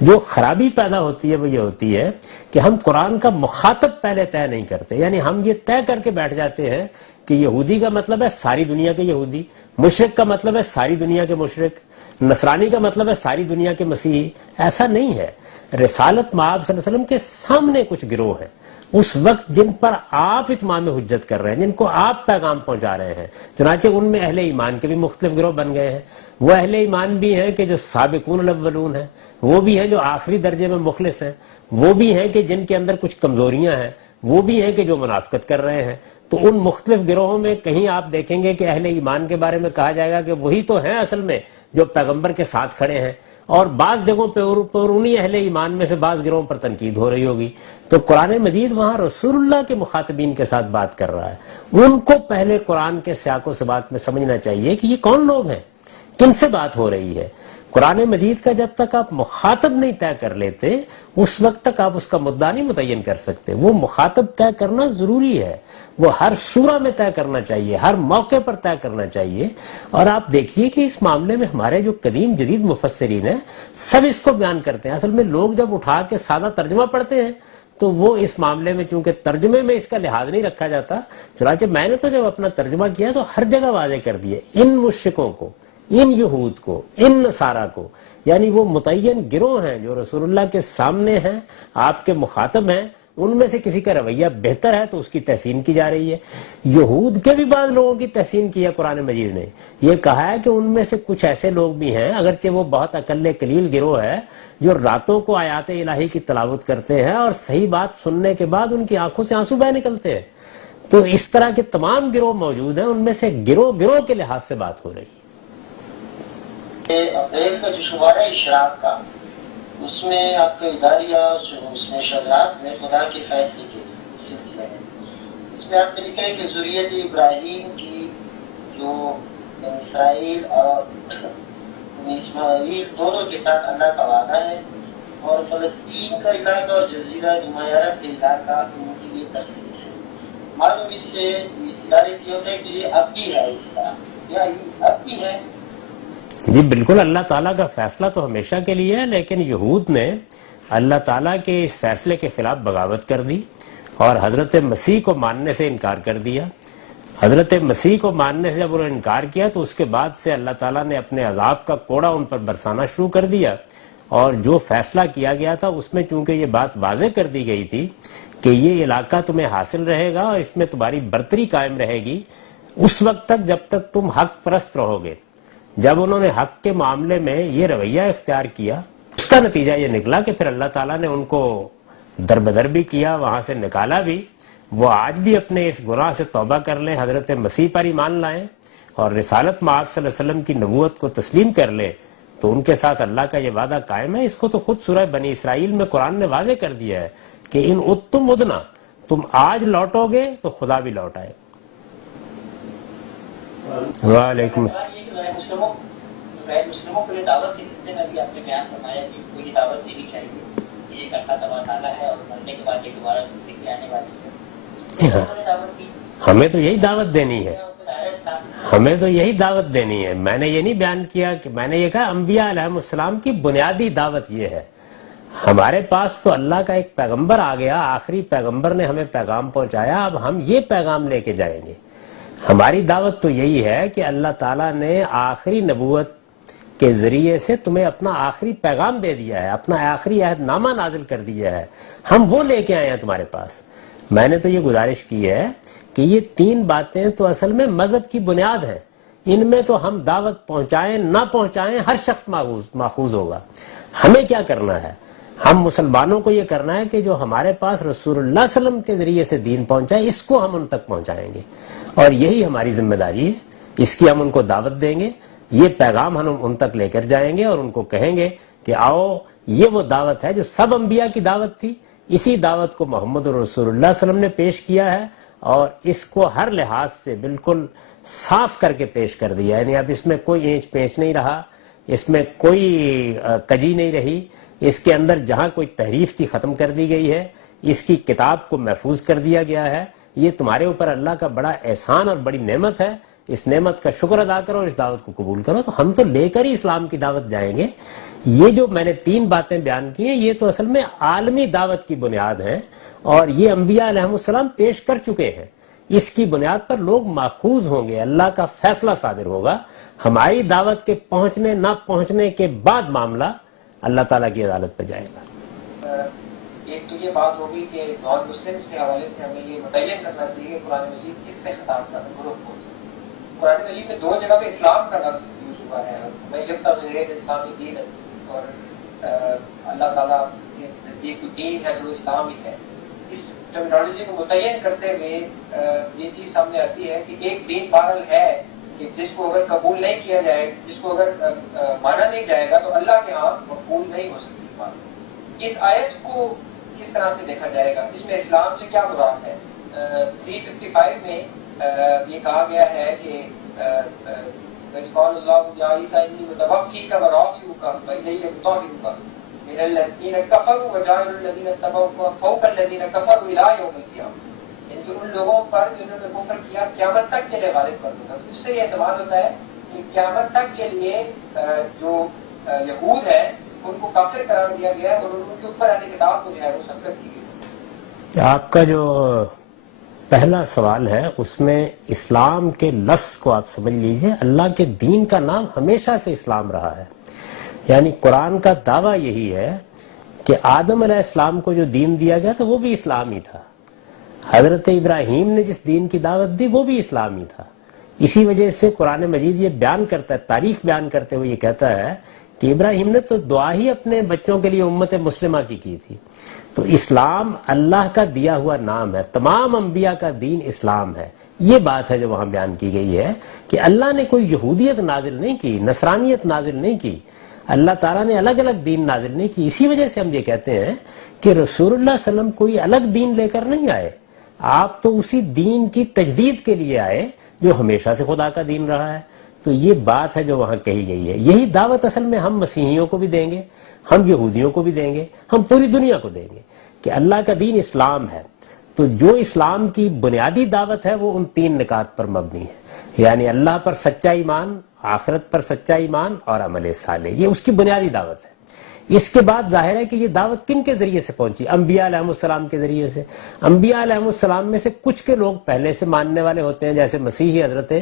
جو خرابی پیدا ہوتی ہے وہ یہ ہوتی ہے کہ ہم قرآن کا مخاطب پہلے طے نہیں کرتے، یعنی ہم یہ طے کر کے بیٹھ جاتے ہیں کہ یہودی کا مطلب ہے ساری دنیا کے یہودی، مشرک کا مطلب ہے ساری دنیا کے مشرک، نصرانی کا مطلب ہے ساری دنیا کے مسیحی۔ ایسا نہیں ہے۔ رسالت مآب صلی اللہ علیہ وسلم کے سامنے کچھ گروہ ہیں اس وقت جن پر آپ اتمام حجت کر رہے ہیں، جن کو آپ پیغام پہنچا رہے ہیں، چنانچہ ان میں اہل ایمان کے بھی مختلف گروہ بن گئے ہیں۔ وہ اہل ایمان بھی ہیں کہ جو سابقون الاولون ہیں، وہ بھی ہیں جو آخری درجے میں مخلص ہیں، وہ بھی ہیں کہ جن کے اندر کچھ کمزوریاں ہیں، وہ بھی ہیں کہ جو منافقت کر رہے ہیں۔ تو ان مختلف گروہوں میں کہیں آپ دیکھیں گے کہ اہل ایمان کے بارے میں کہا جائے گا کہ وہی تو ہیں اصل میں جو پیغمبر کے ساتھ کھڑے ہیں، اور بعض جگہوں پہ انہی اہل ایمان میں سے بعض گروہوں پر تنقید ہو رہی ہوگی۔ تو قرآن مجید وہاں رسول اللہ کے مخاطبین کے ساتھ بات کر رہا ہے، ان کو پہلے قرآن کے سیاق و سباق میں سمجھنا چاہیے کہ یہ کون لوگ ہیں، کن سے بات ہو رہی ہے۔ قرآن مجید کا جب تک آپ مخاطب نہیں طے کر لیتے اس وقت تک آپ اس کا مدعا نہیں متعین کر سکتے۔ وہ مخاطب طے کرنا ضروری ہے، وہ ہر سورہ میں طے کرنا چاہیے، ہر موقع پر طے کرنا چاہیے۔ اور آپ دیکھیے کہ اس معاملے میں ہمارے جو قدیم جدید مفسرین ہیں سب اس کو بیان کرتے ہیں۔ اصل میں لوگ جب اٹھا کے سادہ ترجمہ پڑھتے ہیں تو وہ اس معاملے میں چونکہ ترجمے میں اس کا لحاظ نہیں رکھا جاتا، چنانچہ میں نے تو جب اپنا ترجمہ کیا تو ہر جگہ واضح کر دیا ان مشرکوں کو، ان یہود کو، ان نصارہ کو، یعنی وہ متعین گروہ ہیں جو رسول اللہ کے سامنے ہیں، آپ کے مخاطب ہیں، ان میں سے کسی کا رویہ بہتر ہے تو اس کی تحسین کی جا رہی ہے۔ یہود کے بھی بعض لوگوں کی تحسین کی ہے قرآن مجید نے، یہ کہا ہے کہ ان میں سے کچھ ایسے لوگ بھی ہیں، اگرچہ وہ بہت اقل قلیل گروہ ہے، جو راتوں کو آیات الہی کی تلاوت کرتے ہیں اور صحیح بات سننے کے بعد ان کی آنکھوں سے آنسو بہہ نکلتے ہیں۔ تو اس طرح کے تمام گروہ موجود ہیں، ان میں سے گروہ کے لحاظ سے بات ہو رہی ہے۔ اپریل کا جو شمارہ اشراق کا، اس میں آپ کے اداریہ اس میں شذرات میں خدا کے فیصلے کے سلسلے ہے۔ اس میں آپ نے لکھا ہے کہ ذریت ابراہیم کی جو اسرائیل اور اسماعیل دونوں کے ساتھ اللہ کا وعدہ ہے، اور فلسطین کا علاقہ اور جزیرہ نمایاں عرب کے علاقہ ان کے لیے تفصیل ہے۔ معلوم اس سے ادارے کی ہوتا ہے کہ یہ اب کی ہے، اس کا یا یہ اب کی ہے۔ جی بالکل، اللہ تعالیٰ کا فیصلہ تو ہمیشہ کے لیے ہے، لیکن یہود نے اللہ تعالیٰ کے اس فیصلے کے خلاف بغاوت کر دی اور حضرت مسیح کو ماننے سے انکار کر دیا۔ حضرت مسیح کو ماننے سے جب انہوں نے انکار کیا تو اس کے بعد سے اللہ تعالیٰ نے اپنے عذاب کا کوڑا ان پر برسانا شروع کر دیا، اور جو فیصلہ کیا گیا تھا اس میں چونکہ یہ بات واضح کر دی گئی تھی کہ یہ علاقہ تمہیں حاصل رہے گا اور اس میں تمہاری برتری قائم رہے گی اس وقت تک جب تک تم حق پرست رہو گے۔ جب انہوں نے حق کے معاملے میں یہ رویہ اختیار کیا، اس کا نتیجہ یہ نکلا کہ پھر اللہ تعالیٰ نے ان کو دربدر بھی کیا، وہاں سے نکالا بھی۔ وہ آج بھی اپنے اس گناہ سے توبہ کر لیں، حضرت مسیح پر ایمان لائیں اور رسالت مآب صلی اللہ علیہ وسلم کی نبوت کو تسلیم کر لیں تو ان کے ساتھ اللہ کا یہ وعدہ قائم ہے۔ اس کو تو خود سورہ بنی اسرائیل میں قرآن نے واضح کر دیا ہے کہ ان اتم ادنا، تم آج لوٹو گے تو خدا بھی لوٹ آئے۔ وعلیکم السلام۔ مسلموں کو یہ دعوت کے سلسلے میں بھی آپ نے بیان فرمایا کہ کوئی دعوت دینی چاہیے، یہ ایک اللہ تبارک تعالیٰ ہے اور مرنے کے بعد یہ دوبارہ زندگی آنے والی ہے۔ ہمیں تو یہی دعوت دینی ہے، ہمیں تو یہی دعوت دینی ہے۔ میں نے یہ نہیں بیان کیا کہ میں نے یہ کہا انبیاء علیہ السلام کی بنیادی دعوت یہ ہے۔ ہمارے پاس تو اللہ کا ایک پیغمبر آ گیا، آخری پیغمبر نے ہمیں پیغام پہنچایا، اب ہم یہ پیغام لے کے جائیں گے۔ ہماری دعوت تو یہی ہے کہ اللہ تعالیٰ نے آخری نبوت کے ذریعے سے تمہیں اپنا آخری پیغام دے دیا ہے، اپنا آخری عہد نامہ نازل کر دیا ہے، ہم وہ لے کے آئے ہیں تمہارے پاس۔ میں نے تو یہ گزارش کی ہے کہ یہ تین باتیں تو اصل میں مذہب کی بنیاد ہیں، ان میں تو ہم دعوت پہنچائیں نہ پہنچائیں ہر شخص ماخوذ ہوگا۔ ہمیں کیا کرنا ہے؟ ہم مسلمانوں کو یہ کرنا ہے کہ جو ہمارے پاس رسول اللہ صلی اللہ علیہ وسلم کے ذریعے سے دین پہنچائے اس کو ہم ان تک پہنچائیں گے، اور یہی ہماری ذمہ داری ہے۔ اس کی ہم ان کو دعوت دیں گے، یہ پیغام ہم ان تک لے کر جائیں گے اور ان کو کہیں گے کہ آؤ، یہ وہ دعوت ہے جو سب انبیاء کی دعوت تھی، اسی دعوت کو محمد رسول اللہ صلی اللہ علیہ وسلم نے پیش کیا ہے اور اس کو ہر لحاظ سے بالکل صاف کر کے پیش کر دیا، یعنی اب اس میں کوئی اینچ پیچ نہیں رہا، اس میں کوئی کجی نہیں رہی، اس کے اندر جہاں کوئی تحریف تھی ختم کر دی گئی ہے، اس کی کتاب کو محفوظ کر دیا گیا ہے۔ یہ تمہارے اوپر اللہ کا بڑا احسان اور بڑی نعمت ہے، اس نعمت کا شکر ادا کرو اور اس دعوت کو قبول کرو۔ تو ہم تو لے کر ہی اسلام کی دعوت جائیں گے۔ یہ جو میں نے 3 باتیں بیان کی ہیں، یہ تو اصل میں عالمی دعوت کی بنیاد ہیں اور یہ انبیاء علیہ السلام پیش کر چکے ہیں۔ اس کی بنیاد پر لوگ ماخوذ ہوں گے، اللہ کا فیصلہ صادر ہوگا۔ ہماری دعوت کے پہنچنے نہ پہنچنے کے بعد معاملہ اللہ تعالیٰ کی عدالت پہ جائے گا۔ ایک تو یہ بات ہوگی کہ نان مسلمس کے حوالے سے ہمیں یہ متعین کرنا چاہیے کہ قرآن مجید کس سے خطاب کر گروپ کو۔ قرآن مجید میں 2 جگہ پہ اسلام کا لفظ یوز ہوا ہے، میں یہ غیر اسلامی دین اور اللہ تعالیٰ کے نزدیک دین ہے جو اسلام ہی ہے۔ اس ٹرمینالوجی کو متعین کرتے ہوئے یہ چیز سامنے آتی ہے کہ ایک دین بہرحال ہے کہ جس کو اگر قبول نہیں کیا جائے، جس کو اگر مانا نہیں جائے گا تو اللہ کے ہاں مقبول نہیں ہو سکتی بات۔ اس آیت کو کس طرح سے دیکھا جائے گا؟ اس میں اسلام سے کیا مراد ہے؟ 355 میں یہ کہا گیا ہے کہ قال اللہ یا عیسیٰ انی متوفیک ورافعک والیہ مطہرک من الذین کفروا وجاعل الذین اتبعوک فوق الذین کفروا الی یوم القیامہ، یعنی کہ ان لوگوں پر جنہوں نے کفر کیا قیامت تک کے لیے غالب کر دوں گا۔ اس سے یہ اعتماد ہوتا ہے کہ قیامت تک کے لیے جو یہود ہے ان کو کافر قرار دیا گیا ہے اور ان کے اوپر اہل کتاب کو جو ہے وہ سبقت کی گئی۔ آپ کا جو پہلا سوال ہے اس میں اسلام کے لفظ کو آپ سمجھ لیجئے، اللہ کے دین کا نام ہمیشہ سے اسلام رہا ہے، یعنی قرآن کا دعویٰ یہی ہے کہ آدم علیہ السلام کو جو دین دیا گیا تھا وہ بھی اسلام ہی تھا، حضرت ابراہیم نے جس دین کی دعوت دی وہ بھی اسلام ہی تھا۔ اسی وجہ سے قرآن مجید یہ بیان کرتا ہے، تاریخ بیان کرتے ہوئے یہ کہتا ہے کہ ابراہیم نے تو دعا ہی اپنے بچوں کے لیے امت مسلمہ کی تھی۔ تو اسلام اللہ کا دیا ہوا نام ہے، تمام انبیاء کا دین اسلام ہے۔ یہ بات ہے جو وہاں بیان کی گئی ہے کہ اللہ نے کوئی یہودیت نازل نہیں کی، نصرانیت نازل نہیں کی، اللہ تعالیٰ نے الگ الگ دین نازل نہیں کی۔ اسی وجہ سے ہم یہ کہتے ہیں کہ رسول اللہ صلی اللہ علیہ وسلم کوئی الگ دین لے کر نہیں آئے، آپ تو اسی دین کی تجدید کے لیے آئے جو ہمیشہ سے خدا کا دین رہا ہے۔ تو یہ بات ہے جو وہاں کہی گئی ہے۔ یہی دعوت اصل میں ہم مسیحیوں کو بھی دیں گے، ہم یہودیوں کو بھی دیں گے، ہم پوری دنیا کو دیں گے کہ اللہ کا دین اسلام ہے۔ تو جو اسلام کی بنیادی دعوت ہے وہ ان 3 نکات پر مبنی ہے، یعنی اللہ پر سچا ایمان، آخرت پر سچا ایمان اور عمل صالح، یہ اس کی بنیادی دعوت ہے۔ اس کے بعد ظاہر ہے کہ یہ دعوت کن کے ذریعے سے پہنچی؟ انبیاء علیہ السلام کے ذریعے سے۔ انبیاء علیہ السلام میں سے کچھ کے لوگ پہلے سے ماننے والے ہوتے ہیں، جیسے مسیحی حضرت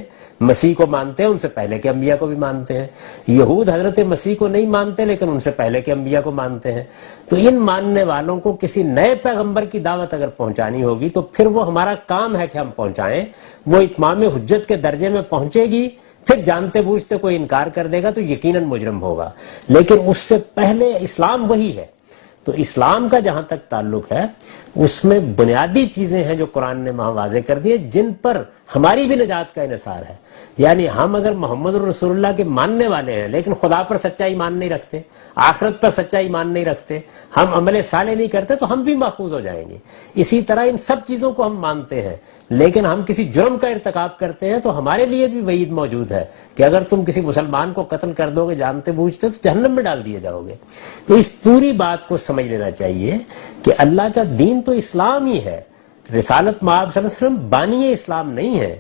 مسیح کو مانتے ہیں، ان سے پہلے کے انبیاء کو بھی مانتے ہیں۔ یہود حضرت مسیح کو نہیں مانتے لیکن ان سے پہلے کے انبیاء کو مانتے ہیں۔ تو ان ماننے والوں کو کسی نئے پیغمبر کی دعوت اگر پہنچانی ہوگی تو پھر وہ ہمارا کام ہے کہ ہم پہنچائیں، وہ اتمام حجت کے درجے میں پہنچے گی۔ پھر جانتے بوجھتے کوئی انکار کر دے گا تو یقیناً مجرم ہوگا، لیکن اس سے پہلے اسلام وہی ہے۔ تو اسلام کا جہاں تک تعلق ہے اس میں بنیادی چیزیں ہیں جو قرآن نے وہاں واضح کر دی، جن پر ہماری بھی نجات کا انحصار ہے۔ یعنی ہم اگر محمد رسول اللہ کے ماننے والے ہیں لیکن خدا پر سچا ایمان نہیں رکھتے، آخرت پر سچا ایمان نہیں رکھتے، ہم عمل صالح نہیں کرتے تو ہم بھی محفوظ ہو جائیں گے۔ اسی طرح ان سب چیزوں کو ہم مانتے ہیں لیکن ہم کسی جرم کا ارتکاب کرتے ہیں تو ہمارے لیے بھی وعید موجود ہے کہ اگر تم کسی مسلمان کو قتل کر دو گے جانتے بوجھتے تو جہنم میں ڈال دیے جاؤ گے۔ تو اس پوری بات کو سمجھ لینا چاہیے کہ اللہ کا دین تو اسلام ہی ہے، رسالت مآب صلی اللہ علیہ وسلم بانی اسلام نہیں ہے،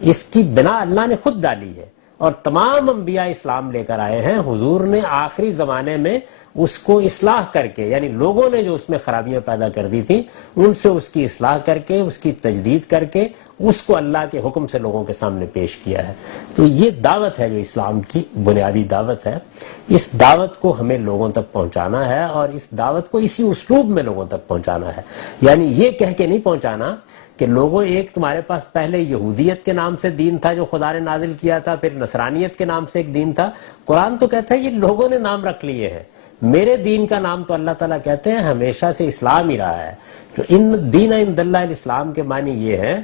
اس کی بنا اللہ نے خود ڈالی ہے اور تمام انبیاء اسلام لے کر آئے ہیں۔ حضور نے آخری زمانے میں اس کو اصلاح کر کے، یعنی لوگوں نے جو اس میں خرابیاں پیدا کر دی تھیں ان سے اس کی اصلاح کر کے، اس کی تجدید کر کے اس کو اللہ کے حکم سے لوگوں کے سامنے پیش کیا ہے۔ تو یہ دعوت ہے جو اسلام کی بنیادی دعوت ہے۔ اس دعوت کو ہمیں لوگوں تک پہنچانا ہے اور اس دعوت کو اسی اسلوب میں لوگوں تک پہنچانا ہے، یعنی یہ کہہ کے نہیں پہنچانا کہ لوگوں ایک تمہارے پاس پہلے یہودیت کے نام سے دین تھا جو خدا نے نازل کیا تھا، پھر نصرانیت کے نام سے ایک دین تھا۔ قرآن تو کہتا ہے یہ لوگوں نے نام رکھ لیے ہیں، میرے دین کا نام تو اللہ تعالیٰ کہتے ہیں ہمیشہ سے اسلام ہی رہا ہے۔ تو ان دین عند اللہ الاسلام کے معنی یہ ہے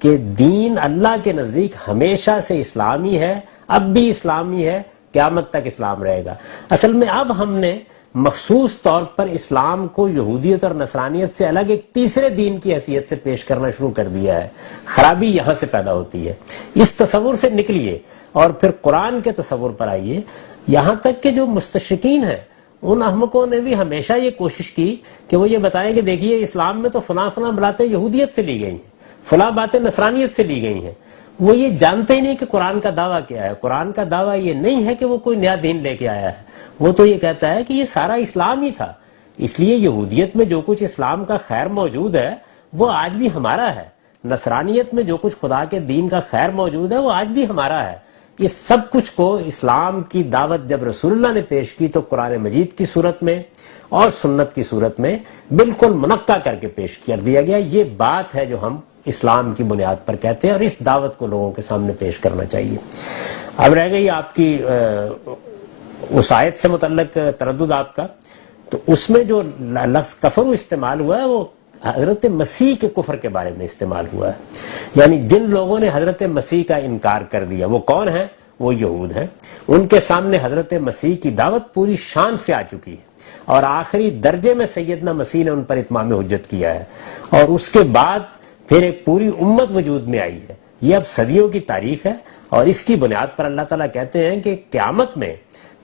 کہ دین اللہ کے نزدیک ہمیشہ سے اسلام ہی ہے، اب بھی اسلامی ہے، قیامت تک اسلام رہے گا۔ اصل میں اب ہم نے مخصوص طور پر اسلام کو یہودیت اور نصرانیت سے الگ ایک تیسرے دین کی حیثیت سے پیش کرنا شروع کر دیا ہے۔ خرابی یہاں سے پیدا ہوتی ہے۔ اس تصور سے نکلیے اور پھر قرآن کے تصور پر آئیے۔ یہاں تک کہ جو مستشرقین ہیں ان احمقوں نے بھی ہمیشہ یہ کوشش کی کہ وہ یہ بتائیں کہ دیکھیے اسلام میں تو فلاں فلاں باتیں یہودیت سے لی گئی ہیں، فلاں باتیں نصرانیت سے لی گئی ہیں۔ وہ یہ جانتے ہی نہیں کہ قرآن کا دعویٰ کیا ہے۔ قرآن کا دعویٰ یہ نہیں ہے کہ وہ کوئی نیا دین لے کے آیا ہے، وہ تو یہ کہتا ہے کہ یہ سارا اسلام ہی تھا، اس لیے یہودیت میں جو کچھ اسلام کا خیر موجود ہے وہ آج بھی ہمارا ہے، نصرانیت میں جو کچھ خدا کے دین کا خیر موجود ہے وہ آج بھی ہمارا ہے۔ اس سب کچھ کو اسلام کی دعوت جب رسول اللہ نے پیش کی تو قرآن مجید کی صورت میں اور سنت کی صورت میں بالکل منقع کر کے پیش کر دیا گیا۔ یہ بات ہے جو ہم اسلام کی بنیاد پر کہتے ہیں اور اس دعوت کو لوگوں کے سامنے پیش کرنا چاہیے۔ اب رہ گئی آپ کی اس آیت سے متعلق تردد آپ کا، تو اس میں جو لفظ کفر استعمال ہوا ہے وہ حضرت مسیح کے کفر کے بارے میں استعمال ہوا ہے، یعنی جن لوگوں نے حضرت مسیح کا انکار کر دیا وہ کون ہیں؟ وہ یہود ہیں۔ ان کے سامنے حضرت مسیح کی دعوت پوری شان سے آ چکی ہے اور آخری درجے میں سیدنا مسیح نے ان پر اتمام حجت کیا ہے، اور اس کے بعد پھر ایک پوری امت وجود میں آئی ہے۔ یہ اب صدیوں کی تاریخ ہے اور اس کی بنیاد پر اللہ تعالیٰ کہتے ہیں کہ قیامت میں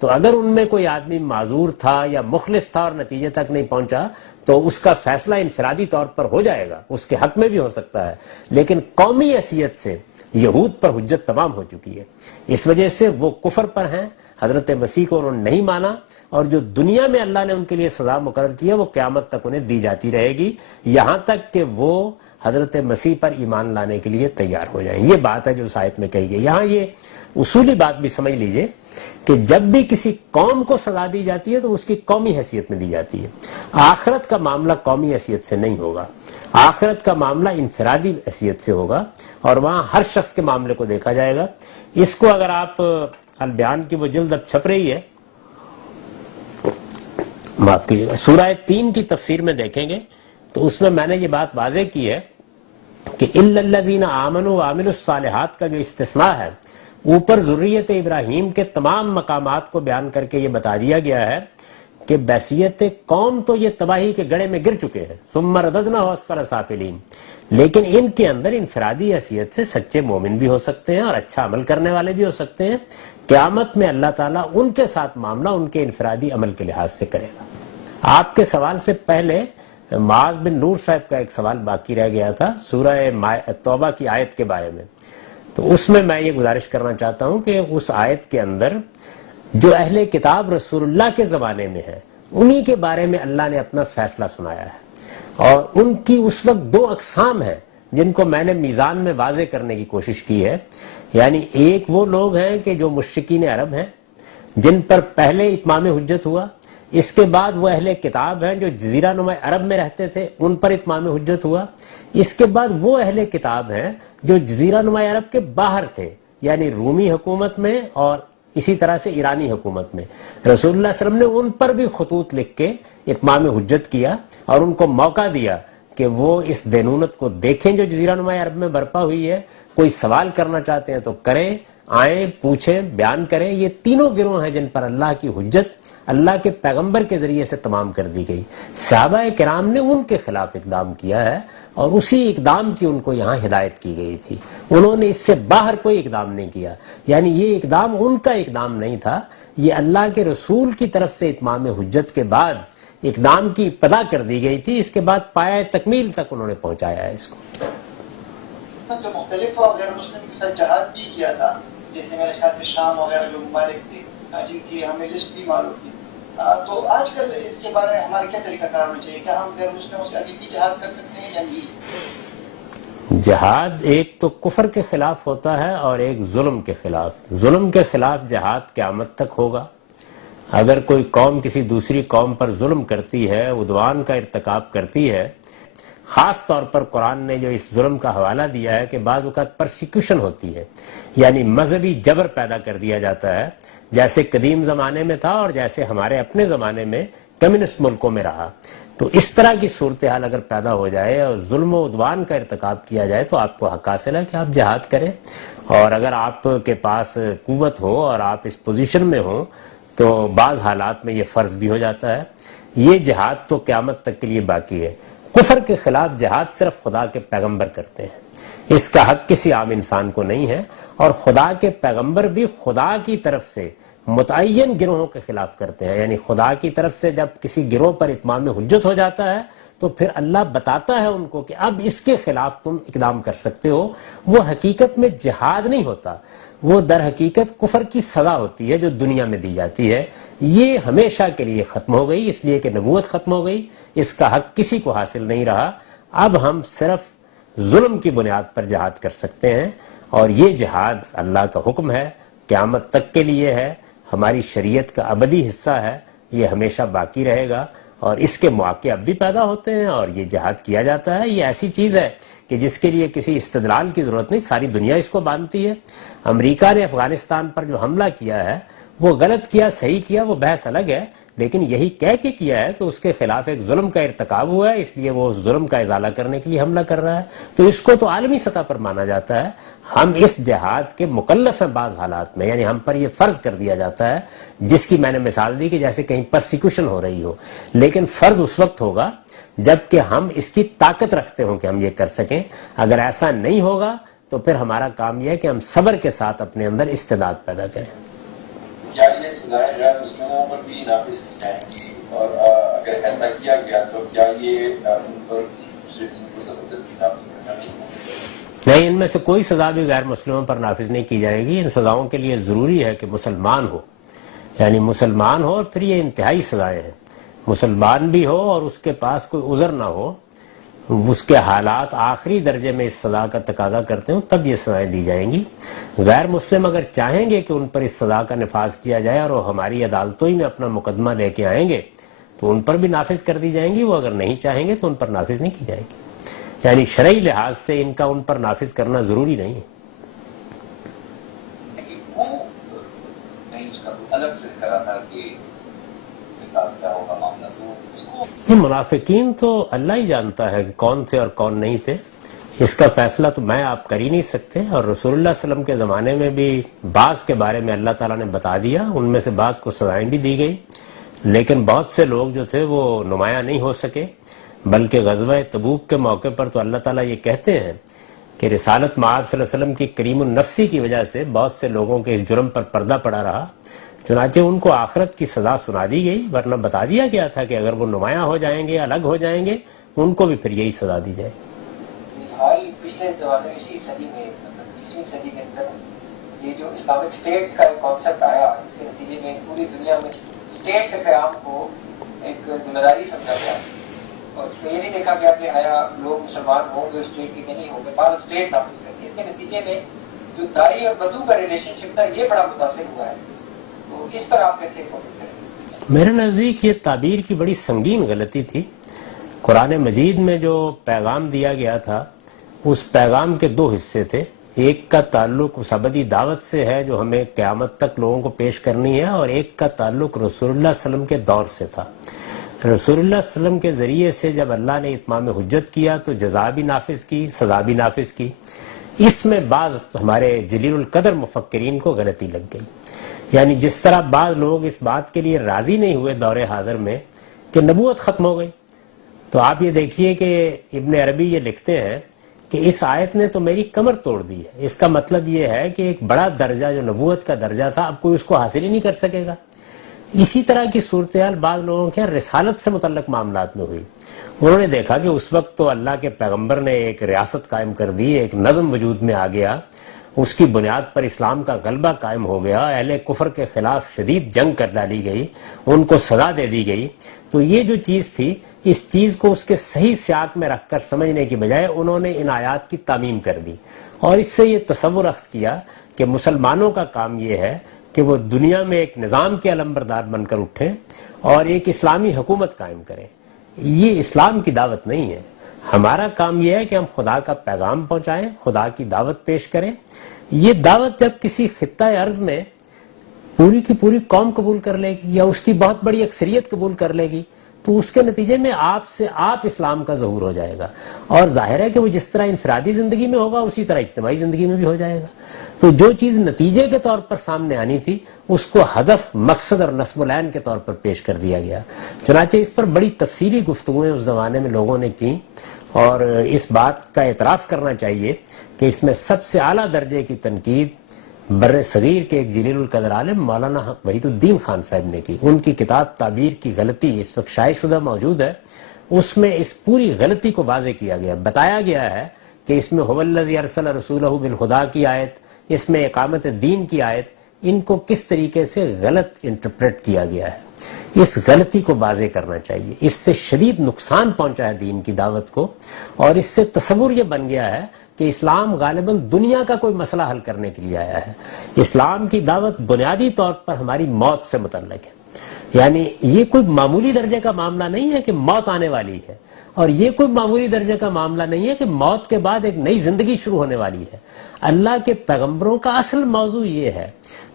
تو اگر ان میں کوئی آدمی معذور تھا یا مخلص تھا اور نتیجے تک نہیں پہنچا تو اس کا فیصلہ انفرادی طور پر ہو جائے گا، اس کے حق میں بھی ہو سکتا ہے، لیکن قومی حیثیت سے یہود پر حجت تمام ہو چکی ہے۔ اس وجہ سے وہ کفر پر ہیں، حضرت مسیح کو انہوں نے نہیں مانا، اور جو دنیا میں اللہ نے ان کے لیے سزا مقرر کی ہے وہ قیامت تک انہیں دی جاتی رہے گی، یہاں تک کہ وہ حضرت مسیح پر ایمان لانے کے لیے تیار ہو جائیں۔ یہ بات ہے جو اس آیت میں کہی گئی۔ یہاں یہ اصولی بات بھی سمجھ لیجئے کہ جب بھی کسی قوم کو سزا دی جاتی ہے تو اس کی قومی حیثیت میں دی جاتی ہے۔ آخرت کا معاملہ قومی حیثیت سے نہیں ہوگا، آخرت کا معاملہ انفرادی حیثیت سے ہوگا، اور وہاں ہر شخص کے معاملے کو دیکھا جائے گا۔ اس کو اگر آپ البیان کی وہ جلد اب چھپ رہی ہے، معاف کیجیے، سورہ 3 کی تفسیر میں دیکھیں گے تو اس میں نے یہ بات واضح کی ہے کہ اِلَّا الَّذِينَ آمَنُوا وَعَمِلُوا الصَّالِحَاتِ کا جو استثناء ہے، اوپر ذریت ابراہیم کے تمام مقامات کو بیان کر کے یہ بتا دیا گیا ہے کہ بحیثیت قوم تو یہ تباہی کے گڑھے میں گر چکے ہیں، ثُمَّ رَدَدْنَاهُ أَسْفَلَ سَافِلِينَ، لیکن ان کے اندر انفرادی حیثیت سے سچے مومن بھی ہو سکتے ہیں اور اچھا عمل کرنے والے بھی ہو سکتے ہیں۔ قیامت میں اللہ تعالیٰ ان کے ساتھ معاملہ ان کے انفرادی عمل کے لحاظ سے کرے گا۔ آپ کے سوال سے پہلے معاذ بن نور صاحب کا ایک سوال باقی رہ گیا تھا سورہ توبہ کی آیت کے بارے میں، تو اس میں یہ گزارش کرنا چاہتا ہوں کہ اس آیت کے اندر جو اہل کتاب رسول اللہ کے زمانے میں ہیں انہی کے بارے میں اللہ نے اپنا فیصلہ سنایا ہے، اور ان کی اس وقت 2 اقسام ہیں جن کو میں نے میزان میں واضح کرنے کی کوشش کی ہے۔ یعنی ایک وہ لوگ ہیں کہ جو مشرکین عرب ہیں جن پر پہلے اتمام حجت ہوا، اس کے بعد وہ اہل کتاب ہیں جو جزیرہ نما عرب میں رہتے تھے، ان پر اتمام حجت ہوا، اس کے بعد وہ اہل کتاب ہیں جو جزیرہ نما عرب کے باہر تھے، یعنی رومی حکومت میں اور اسی طرح سے ایرانی حکومت میں۔ رسول اللہ صلی اللہ علیہ وسلم نے ان پر بھی خطوط لکھ کے اتمام حجت کیا اور ان کو موقع دیا کہ وہ اس دینونت کو دیکھیں جو جزیرہ نما عرب میں برپا ہوئی ہے، کوئی سوال کرنا چاہتے ہیں تو کریں، آئیں، پوچھیں، بیان کریں۔ یہ تینوں گروہ ہیں جن پر اللہ کی حجت اللہ کے پیغمبر کے ذریعے سے تمام کر دی گئی۔ صحابہ کرام نے ان کے خلاف اقدام کیا ہے اور اسی اقدام کی ان کو یہاں ہدایت کی گئی تھی، انہوں نے اس سے باہر کوئی اقدام نہیں کیا۔ یعنی یہ اقدام ان کا اقدام نہیں تھا، یہ اللہ کے رسول کی طرف سے اتمام حجت کے بعد اقدام کی ابتدا کر دی گئی تھی، اس کے بعد پایہ تکمیل تک انہوں نے پہنچایا ہے اس کو۔ جو مختلف غیر مسلم کے ساتھ جہاد بھی کیا تھا، جیسے میرے خیال میں شام وغیرہ جو ممالک تھے جن کی ہمیں لسٹ بھی معلوم تھی، تو آج کل اس کے بارے میں ہمارا کیا طریقہ کار ہونا چاہیے؟ کیا ہم غیر مسلموں سے ابھی بھی جہاد کر سکتے ہیں یا نہیں؟ جہاد ایک تو کفر کے خلاف ہوتا ہے اور ایک ظلم کے خلاف۔ ظلم کے خلاف جہاد قیامت تک ہوگا۔ اگر کوئی قوم کسی دوسری قوم پر ظلم کرتی ہے، عدوان کا ارتکاب کرتی ہے، خاص طور پر قرآن نے جو اس ظلم کا حوالہ دیا ہے کہ بعض اوقات پرسیکیوشن ہوتی ہے، یعنی مذہبی جبر پیدا کر دیا جاتا ہے، جیسے قدیم زمانے میں تھا اور جیسے ہمارے اپنے زمانے میں کمیونسٹ ملکوں میں رہا تو اس طرح کی صورتحال اگر پیدا ہو جائے اور ظلم و عدوان کا ارتکاب کیا جائے تو آپ کو حق حاصل ہے کہ آپ جہاد کریں، اور اگر آپ کے پاس قوت ہو اور آپ اس پوزیشن میں ہوں تو بعض حالات میں یہ فرض بھی ہو جاتا ہے۔ یہ جہاد تو قیامت تک کے لیے باقی ہے۔ کفر کے خلاف جہاد صرف خدا کے پیغمبر کرتے ہیں، اس کا حق کسی عام انسان کو نہیں ہے، اور خدا کے پیغمبر بھی خدا کی طرف سے متعین گروہوں کے خلاف کرتے ہیں، یعنی خدا کی طرف سے جب کسی گروہ پر اتمام حجت ہو جاتا ہے تو پھر اللہ بتاتا ہے ان کو کہ اب اس کے خلاف تم اقدام کر سکتے ہو۔ وہ حقیقت میں جہاد نہیں ہوتا، وہ در حقیقت کفر کی سزا ہوتی ہے جو دنیا میں دی جاتی ہے۔ یہ ہمیشہ کے لیے ختم ہو گئی، اس لیے کہ نبوت ختم ہو گئی، اس کا حق کسی کو حاصل نہیں رہا۔ اب ہم صرف ظلم کی بنیاد پر جہاد کر سکتے ہیں، اور یہ جہاد اللہ کا حکم ہے، قیامت تک کے لیے ہے، ہماری شریعت کا ابدی حصہ ہے، یہ ہمیشہ باقی رہے گا، اور اس کے مواقع اب بھی پیدا ہوتے ہیں اور یہ جہاد کیا جاتا ہے۔ یہ ایسی چیز ہے کہ جس کے لیے کسی استدلال کی ضرورت نہیں، ساری دنیا اس کو مانتی ہے۔ امریکہ نے افغانستان پر جو حملہ کیا ہے وہ غلط کیا صحیح کیا وہ بحث الگ ہے، لیکن یہی کہہ کے کیا ہے کہ اس کے خلاف ایک ظلم کا ارتکاب ہوا ہے، اس لیے وہ اس ظلم کا ازالہ کرنے کے لیے حملہ کر رہا ہے، تو اس کو تو عالمی سطح پر مانا جاتا ہے۔ ہم اس جہاد کے مکلف ہیں بعض حالات میں، یعنی ہم پر یہ فرض کر دیا جاتا ہے، جس کی میں نے مثال دی کہ جیسے کہیں پرسیکیوشن ہو رہی ہو، لیکن فرض اس وقت ہوگا جب کہ ہم اس کی طاقت رکھتے ہوں کہ ہم یہ کر سکیں۔ اگر ایسا نہیں ہوگا تو پھر ہمارا کام یہ ہے کہ ہم صبر کے ساتھ اپنے اندر استعداد پیدا کریں۔ کیا یہ سزائیں غیر مسلموں پر بھی نافذ کی جائیں گی، اور اگر ایسا کیا گیا تو کیا یہ ان پر زبردستی نافذ کرنا نہیں ہوگا؟ نہیں، ان میں سے کوئی سزا بھی غیر مسلموں پر نافذ نہیں کی جائے گی۔ ان سزاؤں کے لیے ضروری ہے کہ مسلمان ہو، یعنی مسلمان ہو، اور پھر یہ انتہائی سزائیں ہیں، مسلمان بھی ہو اور اس کے پاس کوئی عذر نہ ہو، اس کے حالات آخری درجے میں اس سزا کا تقاضا کرتے ہوں، تب یہ سزائیں دی جائیں گی۔ غیر مسلم اگر چاہیں گے کہ ان پر اس سزا کا نفاذ کیا جائے اور وہ ہماری عدالتوں ہی میں اپنا مقدمہ لے کے آئیں گے تو ان پر بھی نافذ کر دی جائیں گی، وہ اگر نہیں چاہیں گے تو ان پر نافذ نہیں کی جائے گی۔ یعنی شرعی لحاظ سے ان کا ان پر نافذ کرنا ضروری نہیں ہے۔ وہ نہیں اس کا الگ سے کرا تھا کہ کیا ہوگا معاملہ، تو یہ منافقین تو اللہ ہی جانتا ہے کہ کون تھے اور کون نہیں تھے، اس کا فیصلہ تو میں آپ کر ہی نہیں سکتے، اور رسول اللہ صلی اللہ علیہ وسلم کے زمانے میں بھی بعض کے بارے میں اللہ تعالیٰ نے بتا دیا، ان میں سے بعض کو سزائیں بھی دی گئی، لیکن بہت سے لوگ جو تھے وہ نمایاں نہیں ہو سکے، بلکہ غزوہ تبوک کے موقع پر تو اللہ تعالیٰ یہ کہتے ہیں کہ رسالت مآب صلی اللہ علیہ وسلم کی کریم النفسی کی وجہ سے بہت سے لوگوں کے اس جرم پر پردہ پڑا رہا، چنانچہ ان کو آخرت کی سزا سنا دی گئی، ورنہ بتا دیا گیا تھا کہ اگر وہ نمایاں ہو جائیں گے، الگ ہو جائیں گے، ان کو بھی پھر یہی سزا دی جائے گی۔ حال پچھلے زمانے میں اسی صدی میں 20ویں صدی کے اندر یہ جو اسلامک اسٹیٹ کا ایک کانسیپٹ آیا، اس کے نتیجے میں پوری دنیا میں اسٹیٹ کے قیام کو ایک ذمہ داری سمجھا گیا، اور اس میں یہ نہیں دیکھا گیا کہ آیا لوگ مسلمان ہوں گے اسٹیٹ کی کہ نہیں ہوں گے، بعض اسٹیٹ نافذ کرتی ہے۔ اس کے نتیجے میں جو دائی اور بدو کا ریلیشن شپ تھا یہ بڑا متاثر ہوا ہے، تو اس طرح آپ کیسے کوشش کریں؟ میرے نزدیک یہ تعبیر کی بڑی سنگین غلطی تھی۔ قرآن مجید میں جو پیغام دیا گیا تھا اس پیغام کے دو حصے تھے، ایک کا تعلق اس ابدی دعوت سے ہے جو ہمیں قیامت تک لوگوں کو پیش کرنی ہے، اور ایک کا تعلق رسول اللہ صلی اللہ علیہ وسلم کے دور سے تھا۔ رسول اللہ صلی اللہ علیہ وسلم کے ذریعے سے جب اللہ نے اتمام حجت کیا تو جزا بھی نافذ کی، سزا بھی نافذ کی۔ اس میں بعض ہمارے جلیل القدر مفکرین کو غلطی لگ گئی، یعنی جس طرح بعض لوگ اس بات کے لیے راضی نہیں ہوئے دور حاضر میں کہ نبوت ختم ہو گئی، تو آپ یہ دیکھیے کہ ابن عربی یہ لکھتے ہیں کہ اس آیت نے تو میری کمر توڑ دی ہے۔ اس کا مطلب یہ ہے کہ ایک بڑا درجہ جو نبوت کا درجہ تھا اب کوئی اس کو حاصل ہی نہیں کر سکے گا۔ اسی طرح کی صورتحال بعض لوگوں کے رسالت سے متعلق معاملات میں ہوئی۔ انہوں نے دیکھا کہ اس وقت تو اللہ کے پیغمبر نے ایک ریاست قائم کر دی، ایک نظم وجود میں آ گیا، اس کی بنیاد پر اسلام کا غلبہ قائم ہو گیا، اہل کفر کے خلاف شدید جنگ کر ڈالی گئی، ان کو سزا دے دی گئی۔ تو یہ جو چیز تھی، اس چیز کو اس کے صحیح سیاق میں رکھ کر سمجھنے کی بجائے انہوں نے ان آیات کی تعمیم کر دی، اور اس سے یہ تصور اخذ کیا کہ مسلمانوں کا کام یہ ہے کہ وہ دنیا میں ایک نظام کے علمبردار بن کر اٹھیں اور ایک اسلامی حکومت قائم کریں۔ یہ اسلام کی دعوت نہیں ہے۔ ہمارا کام یہ ہے کہ ہم خدا کا پیغام پہنچائیں، خدا کی دعوت پیش کریں۔ یہ دعوت جب کسی خطہ ارض میں پوری کی پوری قوم قبول کر لے گی یا اس کی بہت بڑی اکثریت قبول کر لے گی تو اس کے نتیجے میں آپ سے آپ اسلام کا ظہور ہو جائے گا، اور ظاہر ہے کہ وہ جس طرح انفرادی زندگی میں ہوگا اسی طرح اجتماعی زندگی میں بھی ہو جائے گا۔ تو جو چیز نتیجے کے طور پر سامنے آنی تھی اس کو ہدف، مقصد اور نصب العین کے طور پر پیش کر دیا گیا۔ چنانچہ اس پر بڑی تفصیلی گفتگویں اس زمانے میں لوگوں نے کی، اور اس بات کا اعتراف کرنا چاہیے کہ اس میں سب سے اعلیٰ درجے کی تنقید بر صغیر کے ایک جلیل القدر عالم مولانا وحید الدین خان صاحب نے کی۔ ان کی کتاب تعبیر کی غلطی اس وقت شائع شدہ موجود ہے، اس میں اس پوری غلطی کو واضح کیا گیا، بتایا گیا ہے کہ اس میں هو الذی ارسل رسولہ بالہدیٰ کی آیت، اس میں اقامت دین کی آیت، ان کو کس طریقے سے غلط انٹرپریٹ کیا گیا ہے۔ اس غلطی کو واضح کرنا چاہیے، اس سے شدید نقصان پہنچا ہے دین کی دعوت کو، اور اس سے تصور یہ بن گیا ہے کہ اسلام غالباً دنیا کا کوئی مسئلہ حل کرنے کے لیے آیا ہے۔ اسلام کی دعوت بنیادی طور پر ہماری موت سے متعلق ہے، یعنی یہ کوئی معمولی درجے کا معاملہ نہیں ہے کہ موت آنے والی ہے، اور یہ کوئی معمولی درجے کا معاملہ نہیں ہے کہ موت کے بعد ایک نئی زندگی شروع ہونے والی ہے۔ اللہ کے پیغمبروں کا اصل موضوع یہ ہے،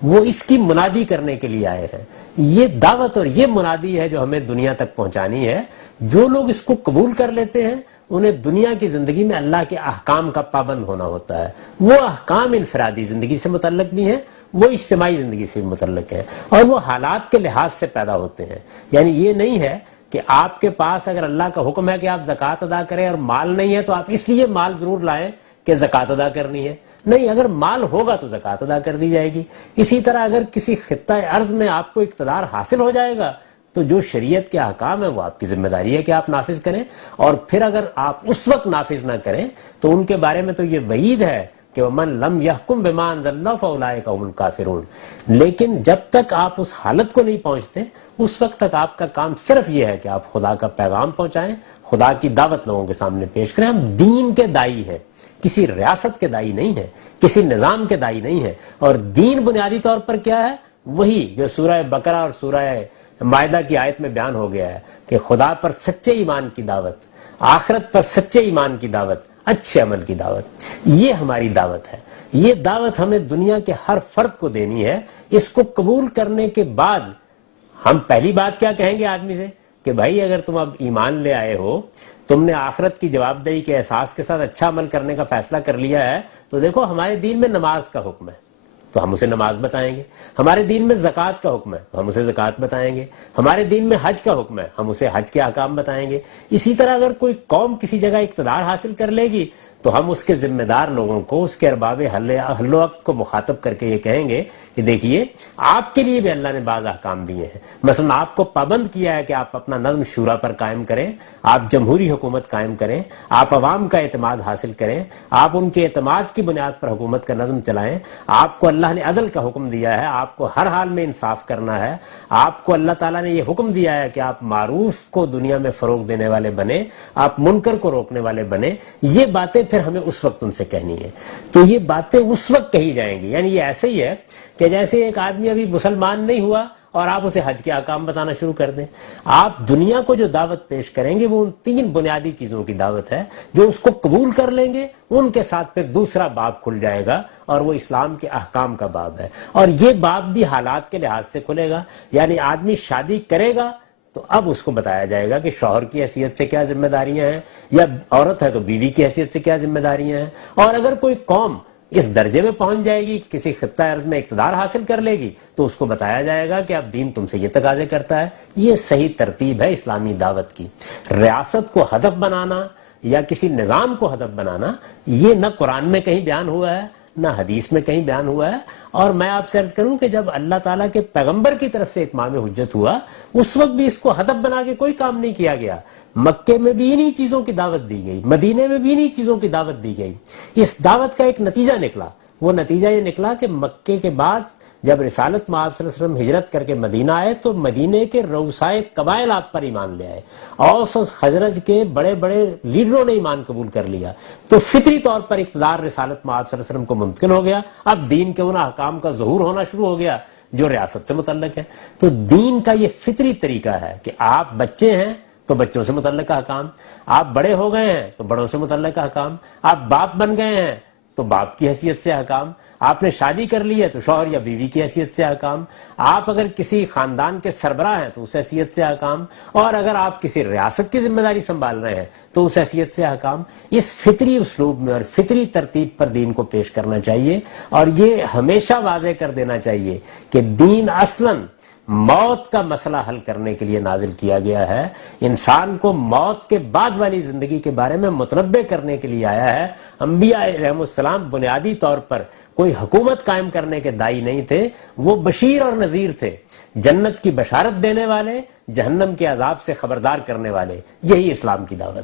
وہ اس کی منادی کرنے کے لیے آئے ہیں۔ یہ دعوت اور یہ منادی ہے جو ہمیں دنیا تک پہنچانی ہے۔ جو لوگ اس کو قبول کر لیتے ہیں انہیں دنیا کی زندگی میں اللہ کے احکام کا پابند ہونا ہوتا ہے۔ وہ احکام انفرادی زندگی سے متعلق بھی ہیں، وہ اجتماعی زندگی سے بھی متعلق ہیں، اور وہ حالات کے لحاظ سے پیدا ہوتے ہیں۔ یعنی یہ نہیں ہے کہ آپ کے پاس اگر اللہ کا حکم ہے کہ آپ زکوٰۃ ادا کریں اور مال نہیں ہے تو آپ اس لیے مال ضرور لائیں کہ زکوٰۃ ادا کرنی ہے۔ نہیں، اگر مال ہوگا تو زکوٰۃ ادا کر دی جائے گی۔ اسی طرح اگر کسی خطہ ارض میں آپ کو اقتدار حاصل ہو جائے گا تو جو شریعت کے احکام ہیں وہ آپ کی ذمہ داری ہے کہ آپ نافذ کریں، اور پھر اگر آپ اس وقت نافذ نہ کریں تو ان کے بارے میں تو یہ وعید ہے کہ وَمَن لَمْ يَحْكُمْ بِمَا أَنزَلَ اللَّهُ فَأُولَٰئِكَ هُمُ الْكَافِرُونَ۔ لیکن جب تک آپ اس حالت کو نہیں پہنچتے اس وقت تک آپ کا کام صرف یہ ہے کہ آپ خدا کا پیغام پہنچائیں، خدا کی دعوت لوگوں کے سامنے پیش کریں۔ ہم دین کے دائی ہیں، کسی ریاست کے دائی نہیں ہیں، کسی نظام کے دائی نہیں ہیں۔ اور دین بنیادی طور پر کیا ہے؟ وہی جو سورہ بقرہ اور سورہ مائدہ کی آیت میں بیان ہو گیا ہے کہ خدا پر سچے ایمان کی دعوت، آخرت پر سچے ایمان کی دعوت، اچھے عمل کی دعوت، یہ ہماری دعوت ہے۔ یہ دعوت ہمیں دنیا کے ہر فرد کو دینی ہے۔ اس کو قبول کرنے کے بعد ہم پہلی بات کیا کہیں گے آدمی سے کہ بھائی اگر تم اب ایمان لے آئے ہو، تم نے آخرت کی جواب دہی کے احساس کے ساتھ اچھا عمل کرنے کا فیصلہ کر لیا ہے، تو دیکھو ہمارے دین میں نماز کا حکم ہے تو ہم اسے نماز بتائیں گے، ہمارے دین میں زکوٰۃ کا حکم ہے تو ہم اسے زکوٰۃ بتائیں گے، ہمارے دین میں حج کا حکم ہے ہم اسے حج کے احکام بتائیں گے۔ اسی طرح اگر کوئی قوم کسی جگہ اقتدار حاصل کر لے گی تو ہم اس کے ذمہ دار لوگوں کو، اس کے ارباب حل و عقد کو مخاطب کر کے یہ کہیں گے کہ دیکھیے آپ کے لیے بھی اللہ نے بعض احکام دیے ہیں۔ مثلا آپ کو پابند کیا ہے کہ آپ اپنا نظم شورا پر قائم کریں، آپ جمہوری حکومت قائم کریں، آپ عوام کا اعتماد حاصل کریں، آپ ان کے اعتماد کی بنیاد پر حکومت کا نظم چلائیں۔ آپ کو اللہ نے عدل کا حکم دیا ہے، آپ کو ہر حال میں انصاف کرنا ہے۔ آپ کو اللہ تعالیٰ نے یہ حکم دیا ہے کہ آپ معروف کو دنیا میں فروغ دینے والے بنے، آپ منکر کو روکنے والے بنے۔ یہ باتیں پھر ہمیں اس وقت ان سے کہنی ہے، تو یہ باتیں اس وقت کہی جائیں گی۔ یعنی یہ ایسے ہی ہے کہ جیسے ایک آدمی ابھی مسلمان نہیں ہوا اور آپ اسے حج کے احکام بتانا شروع کر دیں۔ آپ دنیا کو جو دعوت پیش کریں گے وہ ان 3 بنیادی چیزوں کی دعوت ہے۔ جو اس کو قبول کر لیں گے ان کے ساتھ پھر دوسرا باب کھل جائے گا، اور وہ اسلام کے احکام کا باب ہے، اور یہ باب بھی حالات کے لحاظ سے کھلے گا۔ یعنی آدمی شادی کرے گا تو اب اس کو بتایا جائے گا کہ شوہر کی حیثیت سے کیا ذمہ داریاں ہیں، یا عورت ہے تو بیوی کی حیثیت سے کیا ذمہ داریاں ہیں۔ اور اگر کوئی قوم اس درجے میں پہنچ جائے گی کہ کسی خطہ ارض میں اقتدار حاصل کر لے گی تو اس کو بتایا جائے گا کہ اب دین تم سے یہ تقاضے کرتا ہے۔ یہ صحیح ترتیب ہے اسلامی دعوت کی۔ ریاست کو ہدف بنانا یا کسی نظام کو ہدف بنانا یہ نہ قرآن میں کہیں بیان ہوا ہے نہ حدیث میں کہیں بیان ہوا ہے۔ اور میں آپ سے عرض کروں کہ جب اللہ تعالیٰ کے پیغمبر کی طرف سے اتمام حجت ہوا اس وقت بھی اس کو ہدف بنا کے کوئی کام نہیں کیا گیا۔ مکے میں بھی انہی چیزوں کی دعوت دی گئی، مدینے میں بھی انہی چیزوں کی دعوت دی گئی۔ اس دعوت کا ایک نتیجہ نکلا، وہ نتیجہ یہ نکلا کہ مکے کے بعد جب رسالت میں آپ صلی اللہ علیہ وسلم ہجرت کر کے مدینہ آئے تو مدینے کے رؤسائے قبائل آپ پر ایمان لے آئے، اوس اور خزرج کے بڑے بڑے لیڈروں نے ایمان قبول کر لیا، تو فطری طور پر اقتدار رسالت میں آپ صلی اللہ علیہ وسلم کو منتقل ہو گیا۔ اب دین کے ان احکام کا ظہور ہونا شروع ہو گیا جو ریاست سے متعلق ہے۔ تو دین کا یہ فطری طریقہ ہے کہ آپ بچے ہیں تو بچوں سے متعلق احکام، آپ بڑے ہو گئے ہیں تو بڑوں سے متعلق احکام، آپ باپ بن گئے ہیں تو باپ کی حیثیت سے احکام، آپ نے شادی کر لی ہے تو شوہر یا بیوی کی حیثیت سے احکام، آپ اگر کسی خاندان کے سربراہ ہیں تو اس حیثیت سے احکام، اور اگر آپ کسی ریاست کی ذمہ داری سنبھال رہے ہیں تو اس حیثیت سے احکام. اس فطری اسلوب میں اور فطری ترتیب پر دین کو پیش کرنا چاہیے، اور یہ ہمیشہ واضح کر دینا چاہیے کہ دین اصلاً موت کا مسئلہ حل کرنے کے لیے نازل کیا گیا ہے، انسان کو موت کے بعد والی زندگی کے بارے میں متنبع کرنے کے لیے آیا ہے. انبیاء علیہ السلام بنیادی طور پر کوئی حکومت قائم کرنے کے داعی نہیں تھے، وہ بشیر اور نذیر تھے، جنت کی بشارت دینے والے، جہنم کے عذاب سے خبردار کرنے والے. یہی اسلام کی دعوت ہے.